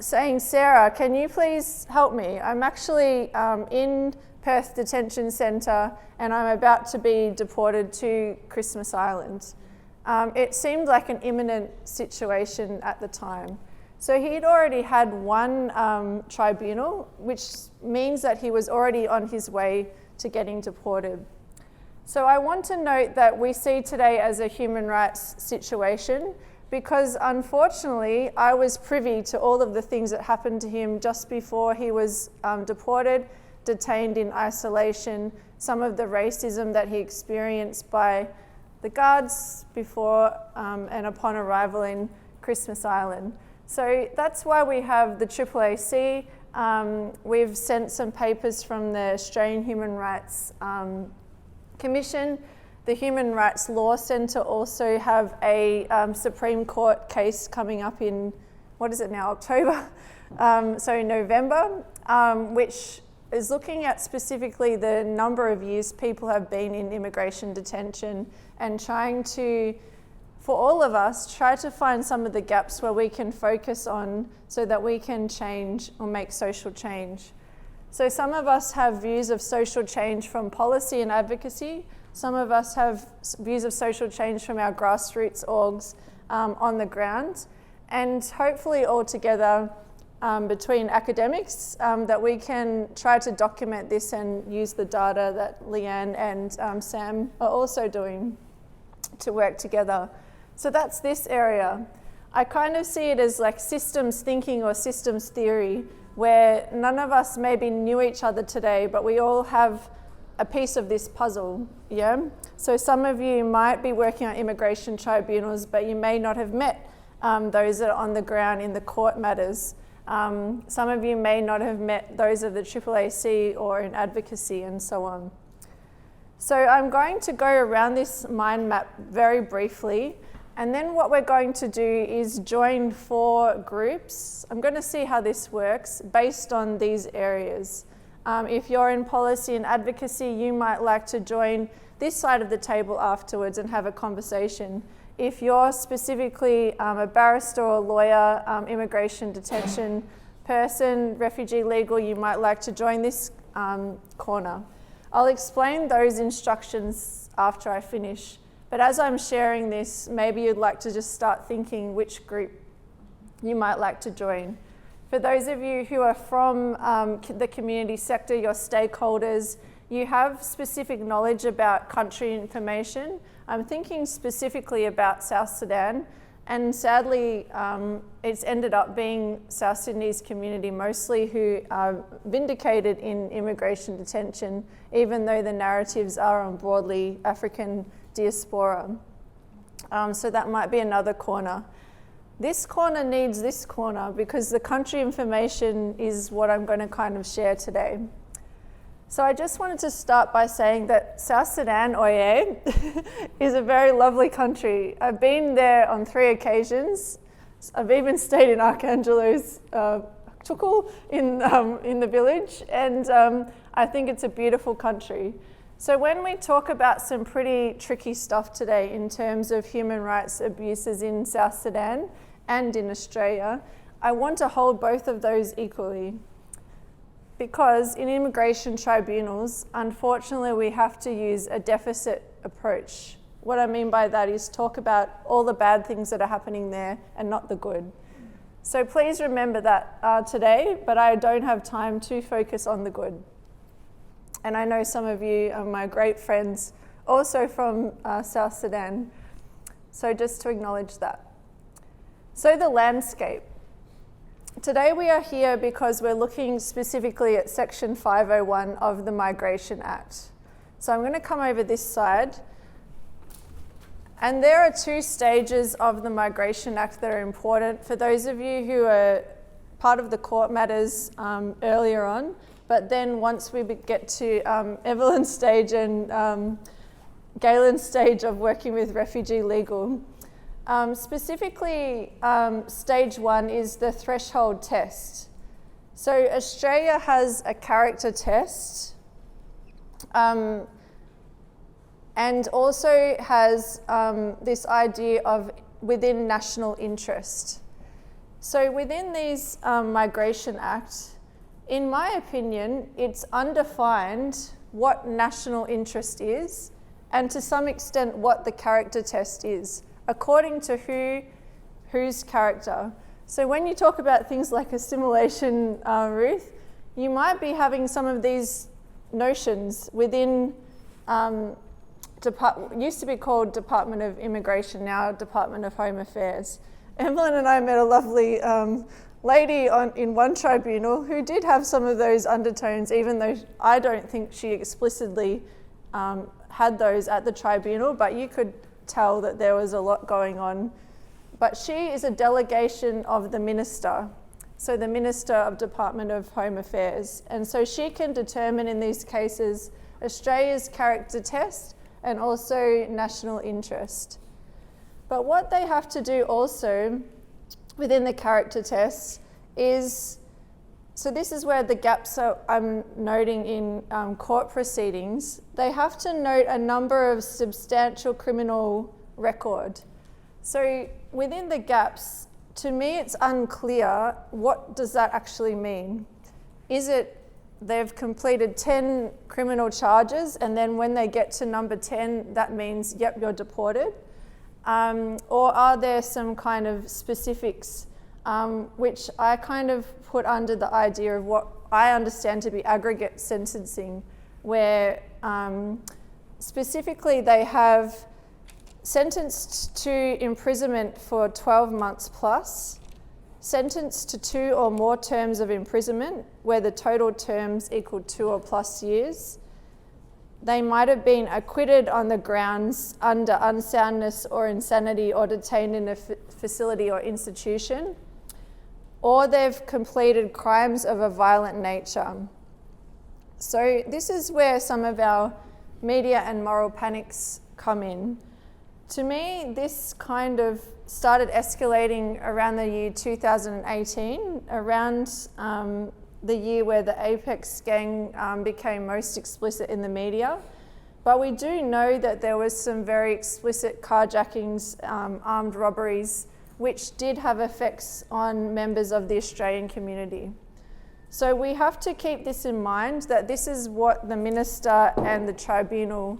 saying, Sarah, can you please help me? I'm actually in Perth Detention Centre and I'm about to be deported to Christmas Island. It seemed like an imminent situation at the time. So he'd already had one tribunal, which means that he was already on his way to getting deported. So I want to note that we see today as a human rights situation because unfortunately I was privy to all of the things that happened to him just before he was deported, detained in isolation, some of the racism that he experienced by the guards before and upon arrival in Christmas Island. So that's why we have the AAAC. We've sent some papers from the Australian Human Rights Commission. The Human Rights Law Centre also have a Supreme Court case coming up in, what is it now, October? So November, which is looking at specifically the number of years people have been in immigration detention and trying to, for all of us, try to find some of the gaps where we can focus on so that we can change or make social change. So some of us have views of social change from policy and advocacy. Some of us have views of social change from our grassroots orgs on the ground. And hopefully all together between academics that we can try to document this and use the data that Leanne and Sam are also doing to work together. So that's this area. I kind of see it as like systems thinking or systems theory, where none of us maybe knew each other today, but we all have a piece of this puzzle, yeah? So some of you might be working on immigration tribunals, but you may not have met those that are on the ground in the court matters. Some of you may not have met those of the AAAC or in advocacy and so on. So I'm going to go around this mind map very briefly, and then what we're going to do is join 4 groups. I'm going to see how this works based on these areas. If you're in policy and advocacy, you might like to join this side of the table afterwards and have a conversation. If you're specifically a barrister or lawyer, immigration detention person, refugee legal, you might like to join this corner. I'll explain those instructions after I finish. But as I'm sharing this, maybe you'd like to just start thinking which group you might like to join. For those of you who are from the community sector, your stakeholders, you have specific knowledge about country information. I'm thinking specifically about South Sudan, and sadly, it's ended up being South Sudanese community mostly who are vindicated in immigration detention, even though the narratives are on broadly African diaspora. So that might be another corner. This corner needs this corner because the country information is what I'm going to kind of share today. So I just wanted to start by saying that South Sudan, Oye, is a very lovely country. I've been there on 3 occasions. I've even stayed in Archangelo's tukul in the village, and I think it's a beautiful country. So when we talk about some pretty tricky stuff today in terms of human rights abuses in South Sudan and in Australia, I want to hold both of those equally. Because in immigration tribunals, unfortunately, we have to use a deficit approach. What I mean by that is talk about all the bad things that are happening there and not the good. So please remember that today, but I don't have time to focus on the good. And I know some of you are my great friends, also from South Sudan. So just to acknowledge that. So the landscape. Today we are here because we're looking specifically at Section 501 of the Migration Act. So I'm going to come over this side. And there are 2 stages of the Migration Act that are important for those of you who are part of the court matters earlier on. But then once we get to Evelyn's stage and Galen's stage of working with refugee legal, specifically, stage 1 is the threshold test. So Australia has a character test and also has this idea of within national interest. So within these Migration Act, in my opinion, it's undefined what national interest is, and to some extent what the character test is, according to whose character. So when you talk about things like assimilation, Ruth, you might be having some of these notions within, used to be called Department of Immigration, now Department of Home Affairs. Evelyn and I met a lovely lady in one tribunal who did have some of those undertones, even though I don't think she explicitly had those at the tribunal, but you could tell that there was a lot going on. But she is a delegation of the minister, so the Minister of Department of Home Affairs. And so she can determine in these cases Australia's character test and also national interest. But what they have to do also within the character test is, so this is where the gaps I'm noting in court proceedings, they have to note a number of substantial criminal record. So within the gaps, to me it's unclear what does that actually mean. Is it they've completed 10 criminal charges and then when they get to number 10 that means yep, you're deported? Or are there some kind of specifics which I kind of put under the idea of what I understand to be aggregate sentencing, where specifically they have sentenced to imprisonment for 12 months plus, sentenced to 2 or more terms of imprisonment where the total terms equal 2 or plus years. They might have been acquitted on the grounds under unsoundness or insanity or detained in a facility or institution, or they've completed crimes of a violent nature. So this is where some of our media and moral panics come in. To me, this kind of started escalating around the year 2018, around the year where the Apex gang became most explicit in the media. But we do know that there was some very explicit carjackings, armed robberies, which did have effects on members of the Australian community. So we have to keep this in mind, that this is what the minister and the tribunal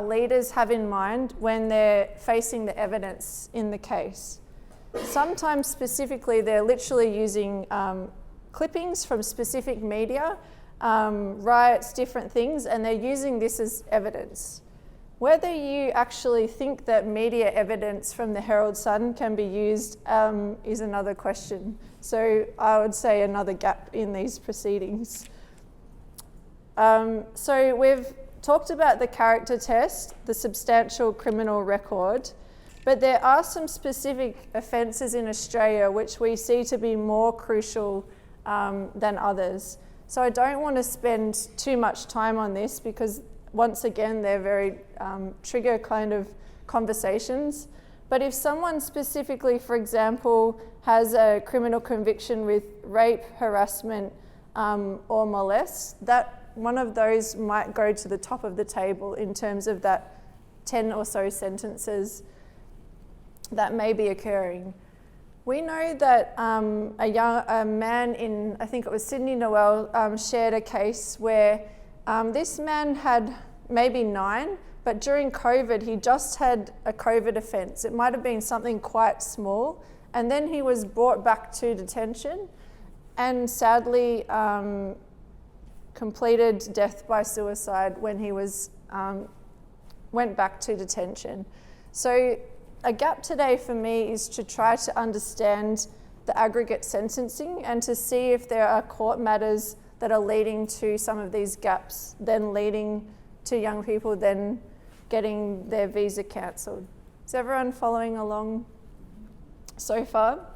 leaders have in mind when they're facing the evidence in the case. Sometimes specifically they're literally using clippings from specific media, riots, different things, and they're using this as evidence. Whether you actually think that media evidence from the Herald Sun can be used is another question. So I would say another gap in these proceedings. So we've talked about the character test, the substantial criminal record, but there are some specific offences in Australia which we see to be more crucial than others. So I don't want to spend too much time on this because once again they're very trigger kind of conversations. But if someone specifically, for example, has a criminal conviction with rape, harassment or molest, that one of those might go to the top of the table in terms of that 10 or so sentences that may be occurring. We know that a man in, I think it was Sydney Noel, shared a case where this man had maybe 9, but during COVID he just had a COVID offence. It might have been something quite small, and then he was brought back to detention and sadly completed death by suicide when he was went back to detention. So a gap today for me is to try to understand the aggregate sentencing and to see if there are court matters that are leading to some of these gaps, then leading to young people then getting their visa cancelled. Is everyone following along so far?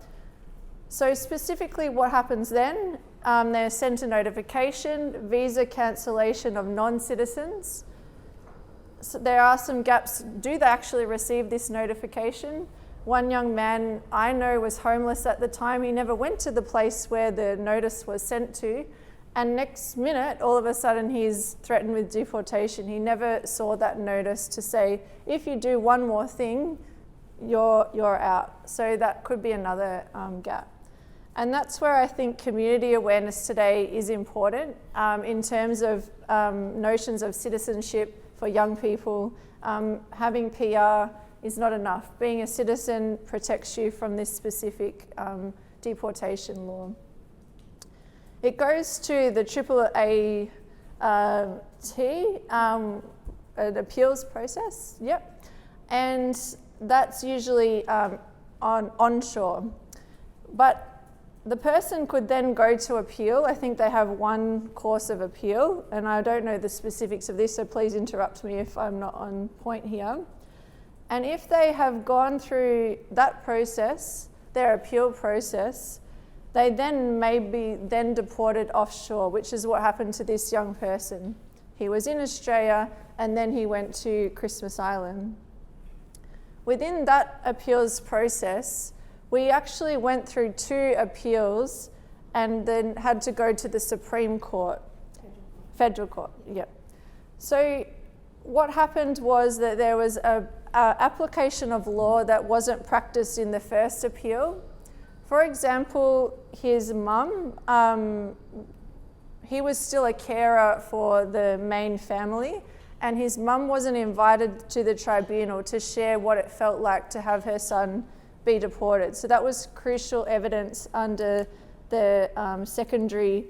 So specifically what happens then? They're sent a notification, visa cancellation of non-citizens. So there are some gaps. Do they actually receive this notification? One young man I know was homeless at the time. He never went to the place where the notice was sent to. And next minute, all of a sudden, he's threatened with deportation. He never saw that notice to say, if you do one more thing, you're out. So that could be another gap. And that's where I think community awareness today is important in terms of notions of citizenship for young people. Having PR is not enough. Being a citizen protects you from this specific deportation law. It goes to the AAAT, an appeals process, yep. And that's usually onshore. But the person could then go to appeal. I think they have one course of appeal, and I don't know the specifics of this, so please interrupt me if I'm not on point here. And if they have gone through that process, their appeal process, they then may be then deported offshore, which is what happened to this young person. He was in Australia and then he went to Christmas Island. Within that appeals process, we actually went through 2 appeals and then had to go to the Supreme Court. Federal Court, yep. So what happened was that there was an application of law that wasn't practiced in the first appeal. For example, his mum, he was still a carer for the main family, and his mum wasn't invited to the tribunal to share what it felt like to have her son be deported. So that was crucial evidence under the secondary,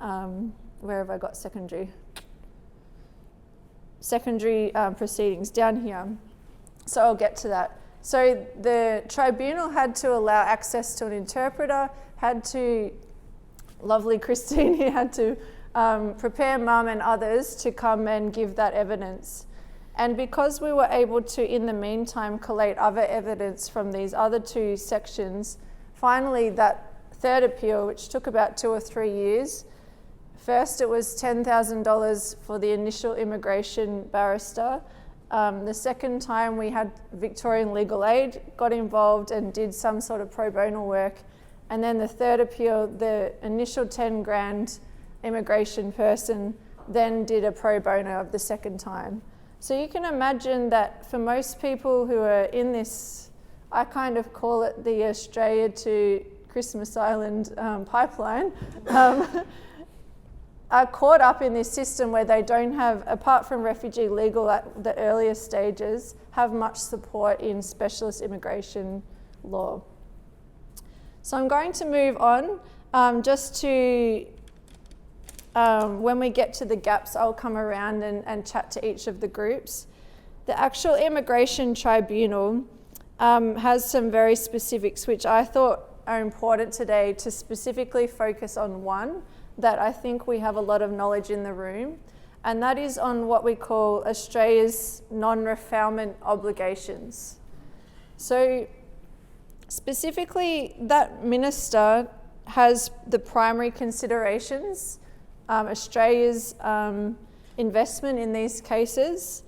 where have I got secondary? Secondary proceedings, down here. So I'll get to that. So the tribunal had to allow access to an interpreter, lovely Christine here had to prepare mum and others to come and give that evidence. And because we were able to, in the meantime, collate other evidence from these other 2 sections, finally that third appeal, which took about 2 or 3 years, first it was $10,000 for the initial immigration barrister. The second time we had Victorian Legal Aid got involved and did some sort of pro bono work. And then the third appeal, the initial 10 grand immigration person then did a pro bono of the second time. So you can imagine that for most people who are in this, I kind of call it the Australia to Christmas Island pipeline, are caught up in this system where they don't have, apart from refugee legal at the earlier stages, have much support in specialist immigration law. So I'm going to move on just to, when we get to the gaps, I'll come around and chat to each of the groups. The actual immigration tribunal has some very specifics which I thought are important today to specifically focus on one that I think we have a lot of knowledge in the room, and that is on what we call Australia's non-refoulement obligations. So specifically, that minister has the primary considerations, Australia's investment in these cases.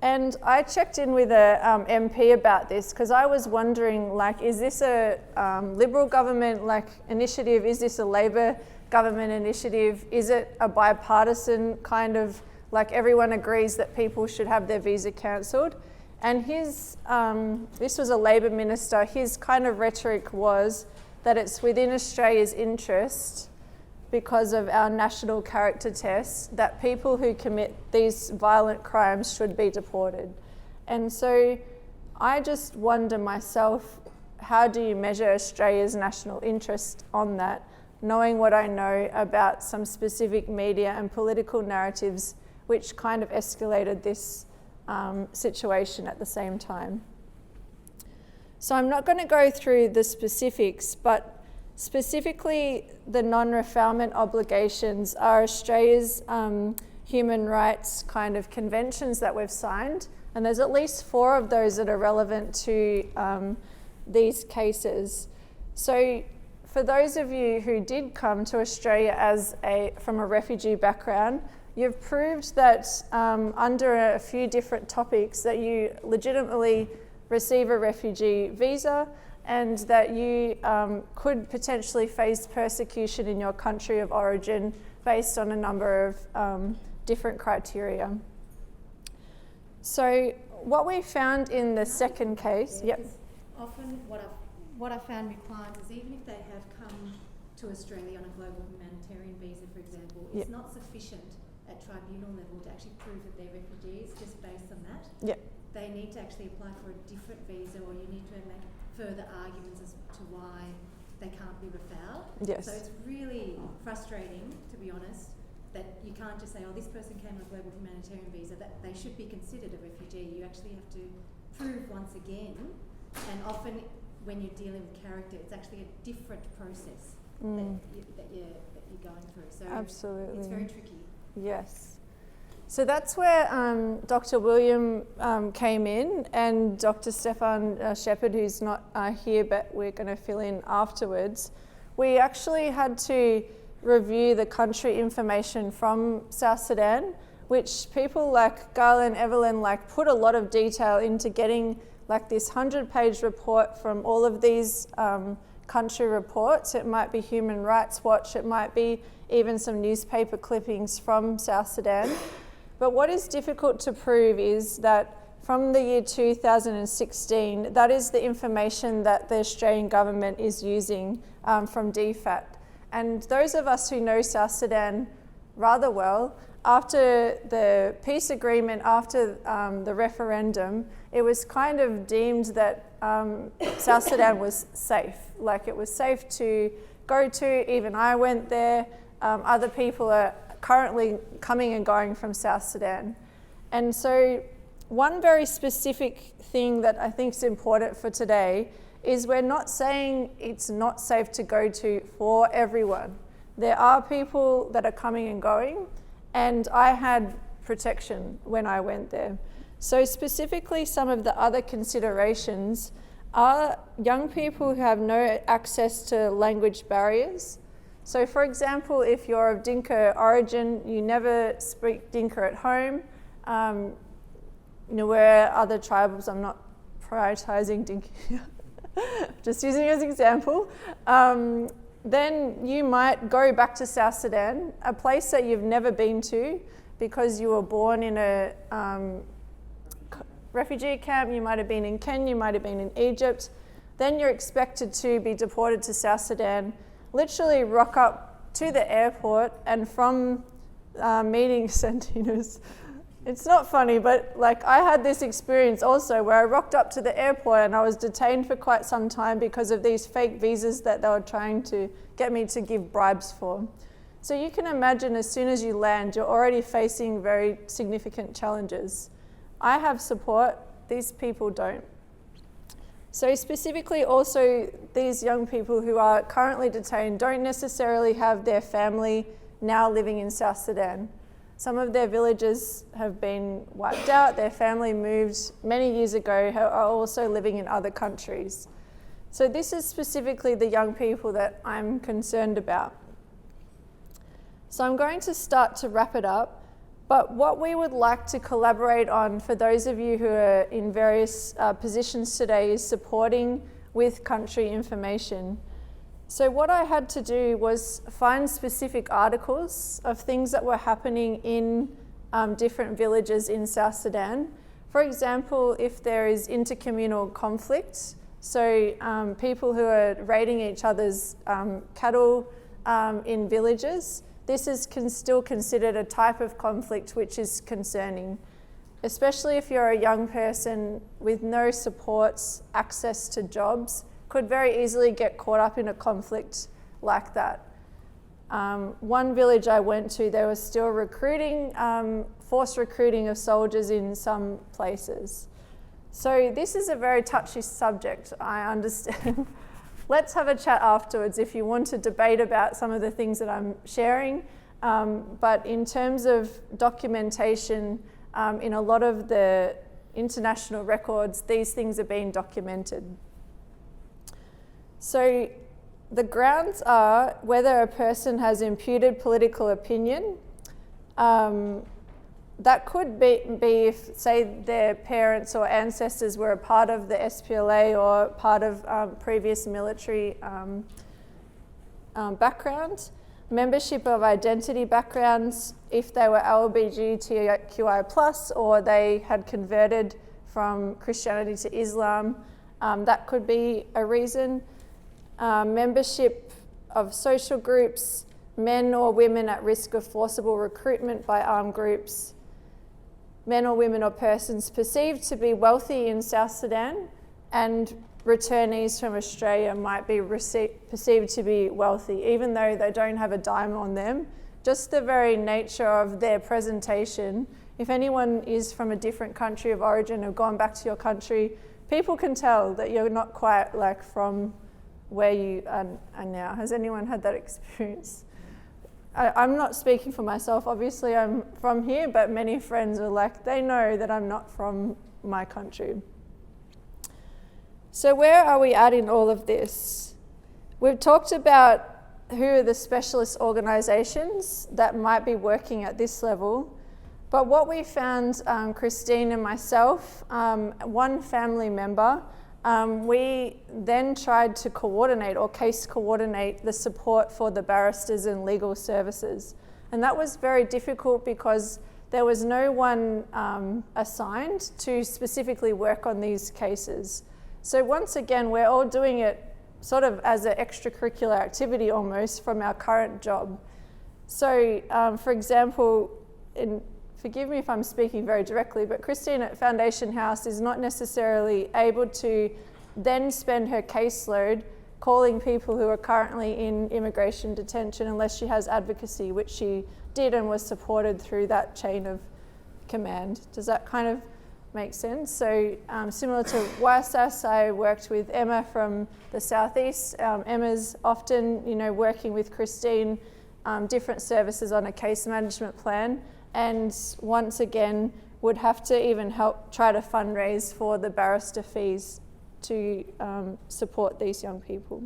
And I checked in with a MP about this because I was wondering, like, is this a Liberal government initiative? Is this a Labor government initiative? Is it a bipartisan kind of, like, everyone agrees that people should have their visa cancelled? And his, this was a Labor minister, his kind of rhetoric was that it's within Australia's interest, because of our national character test, that people who commit these violent crimes should be deported. And so I just wonder myself, how do you measure Australia's national interest on that, knowing what I know about some specific media and political narratives which kind of escalated this situation at the same time. So I'm not going to go through the specifics, but specifically, the non-refoulement obligations are Australia's human rights kind of conventions that we've signed, and there's at least 4 of those that are relevant to these cases. So for those of you who did come to Australia from a refugee background, you've proved that under a few different topics that you legitimately receive a refugee visa, and that you could potentially face persecution in your country of origin based on a number of different criteria. So what we found in the second case, yep. Often what what I found with clients is even if they have come to Australia on a global humanitarian visa, for example, it's not sufficient at tribunal level to actually prove that they're refugees just based on that. Yeah. They need to actually apply for a different visa, or you need to make further arguments as to why they can't be refouled. Yes. So it's really frustrating, to be honest, that you can't just say, oh, this person came on a global humanitarian visa, that they should be considered a refugee. You actually have to prove once again, and often when you're dealing with character, it's actually a different process that you're going through. So absolutely, it's very tricky. Yes. So that's where Dr. William came in, and Dr. Stefan Shepherd, who's not here, but we're going to fill in afterwards. We actually had to review the country information from South Sudan, which people like Gal and Evelyn put a lot of detail into getting this 100-page report from all of these country reports. It might be Human Rights Watch, it might be even some newspaper clippings from South Sudan. But what is difficult to prove is that from the year 2016, that is the information that the Australian government is using from DFAT. And those of us who know South Sudan rather well, after the peace agreement, after the referendum, it was kind of deemed that South Sudan was safe. It was safe to go to. Even I went there. Other people are currently coming and going from South Sudan. And so one very specific thing that I think is important for today is we're not saying it's not safe to go to for everyone. There are people that are coming and going, and I had protection when I went there. So specifically, some of the other considerations are young people who have no access to language barriers. So for example, if you're of Dinka origin, you never speak Dinka at home. Where other tribes, I'm not prioritizing Dinka here, just using it as an example, then you might go back to South Sudan, a place that you've never been to because you were born in a refugee camp, you might have been in Kenya, you might have been in Egypt. Then you're expected to be deported to South Sudan, literally rock up to the airport, and from meeting centers. It's not funny, but I had this experience also where I rocked up to the airport and I was detained for quite some time because of these fake visas that they were trying to get me to give bribes for. So you can imagine as soon as you land, you're already facing very significant challenges. I have support, these people don't. So specifically also, these young people who are currently detained don't necessarily have their family now living in South Sudan. Some of their villages have been wiped out, their family moved many years ago, are also living in other countries. So this is specifically the young people that I'm concerned about. So I'm going to start to wrap it up, but what we would like to collaborate on for those of you who are in various positions today is supporting with country information. So what I had to do was find specific articles of things that were happening in different villages in South Sudan. For example, if there is intercommunal conflict, so people who are raiding each other's cattle in villages, this is still considered a type of conflict which is concerning, especially if you're a young person with no supports, access to jobs, could very easily get caught up in a conflict like that. One village I went to, they were still recruiting, forced recruiting of soldiers in some places. So this is a very touchy subject, I understand. Let's have a chat afterwards if you want to debate about some of the things that I'm sharing. But in terms of documentation, in a lot of the international records, these things are being documented. So the grounds are whether a person has imputed political opinion. That could be if, say, their parents or ancestors were a part of the SPLA or part of previous military background. Membership of identity backgrounds, if they were LGBTQI+, or they had converted from Christianity to Islam. That could be a reason. Membership of social groups, men or women at risk of forcible recruitment by armed groups, men or women or persons perceived to be wealthy in South Sudan, and returnees from Australia might be perceived to be wealthy, even though they don't have a dime on them. Just the very nature of their presentation. If anyone is from a different country of origin or gone back to your country, people can tell that you're not quite like from where you are now. Has anyone had that experience? I'm not speaking for myself. Obviously, I'm from here, but many friends are like, they know that I'm not from my country. So where are we at in all of this? We've talked about who are the specialist organisations that might be working at this level. But what we found, Christine and myself, one family member, we then tried to coordinate or case coordinate the support for the barristers and legal services. And that was very difficult because there was no one assigned to specifically work on these cases. So once again, we're all doing it sort of as an extracurricular activity almost from our current job. So for example, forgive me if I'm speaking very directly, but Christine at Foundation House is not necessarily able to then spend her caseload calling people who are currently in immigration detention unless she has advocacy, which she did and was supported through that chain of command. Does that kind of make sense? So similar to YSAS, I worked with Emma from the Southeast. Emma's often, working with Christine, different services on a case management plan, and once again would have to even help try to fundraise for the barrister fees to support these young people.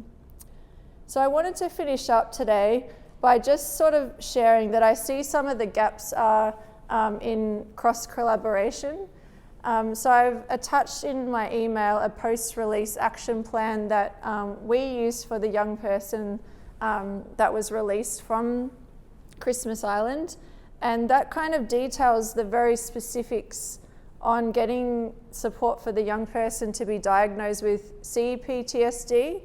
So I wanted to finish up today by just sort of sharing that I see some of the gaps are in cross-collaboration. So I've attached in my email a post-release action plan that we used for the young person that was released from Christmas Island. And that kind of details the very specifics on getting support for the young person to be diagnosed with CPTSD,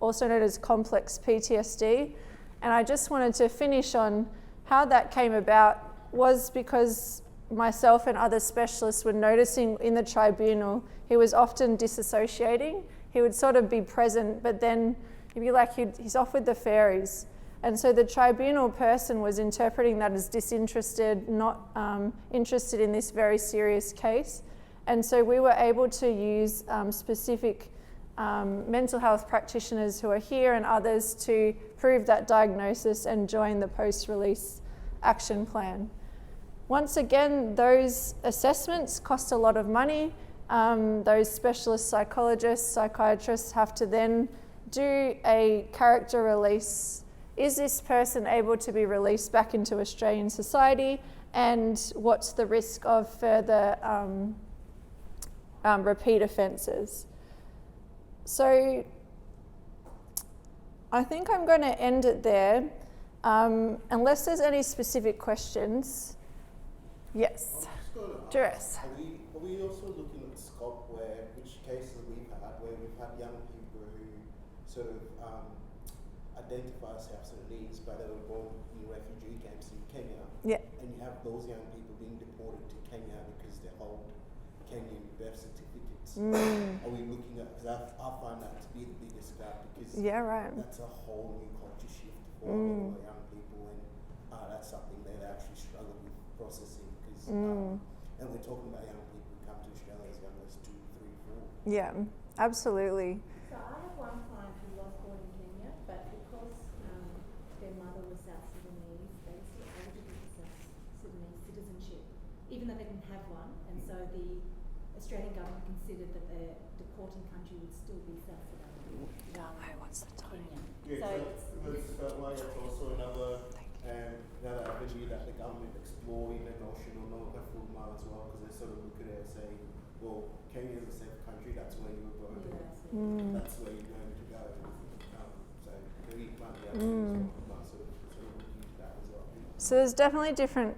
also known as complex PTSD. And I just wanted to finish on how that came about was because myself and other specialists were noticing in the tribunal, he was often disassociating. He would sort of be present, but then he'd be like, he's off with the fairies. And so the tribunal person was interpreting that as disinterested, not interested in this very serious case. And so we were able to use specific mental health practitioners who are here and others to prove that diagnosis and join the post-release action plan. Once again, those assessments cost a lot of money. Those specialist psychologists, psychiatrists have to then do a character release. Is this person able to be released back into Australian society? And what's the risk of further repeat offences? So I think I'm going to end it there. Unless there's any specific questions. Yes. Duress. Are we also looking at scope which cases we've had where we've had young people who sort of identify as South Sudanese, but they were born in refugee camps in Kenya. Yeah. And you have those young people being deported to Kenya because they hold Kenyan birth certificates. Are we looking at, because I find that to be the biggest gap, because that's a whole new culture shift for a lot of young people, and that's something they actually struggle with processing, because and we're talking about young people who come to Australia as young as 2, 3, 4. Yeah, absolutely. So I have one client who was born in Kenya, but because their mother was South Sudanese, they still able to get South Sudanese citizenship, even though they didn't have one. And so the Australian government considered that the deporting country would still be South Sudan. What's the time? Yeah, so it's like it's also another avenue that the government explore in the notion of not a full mile as well, because they sort of look at it and say, well, Kenya is a safe country, that's where you were going, that's where you're going to go. So maybe it might be sort of look into that as well. So there's definitely different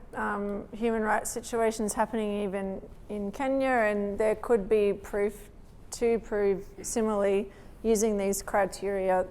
human rights situations happening even in Kenya, and there could be proof to prove similarly using these criteria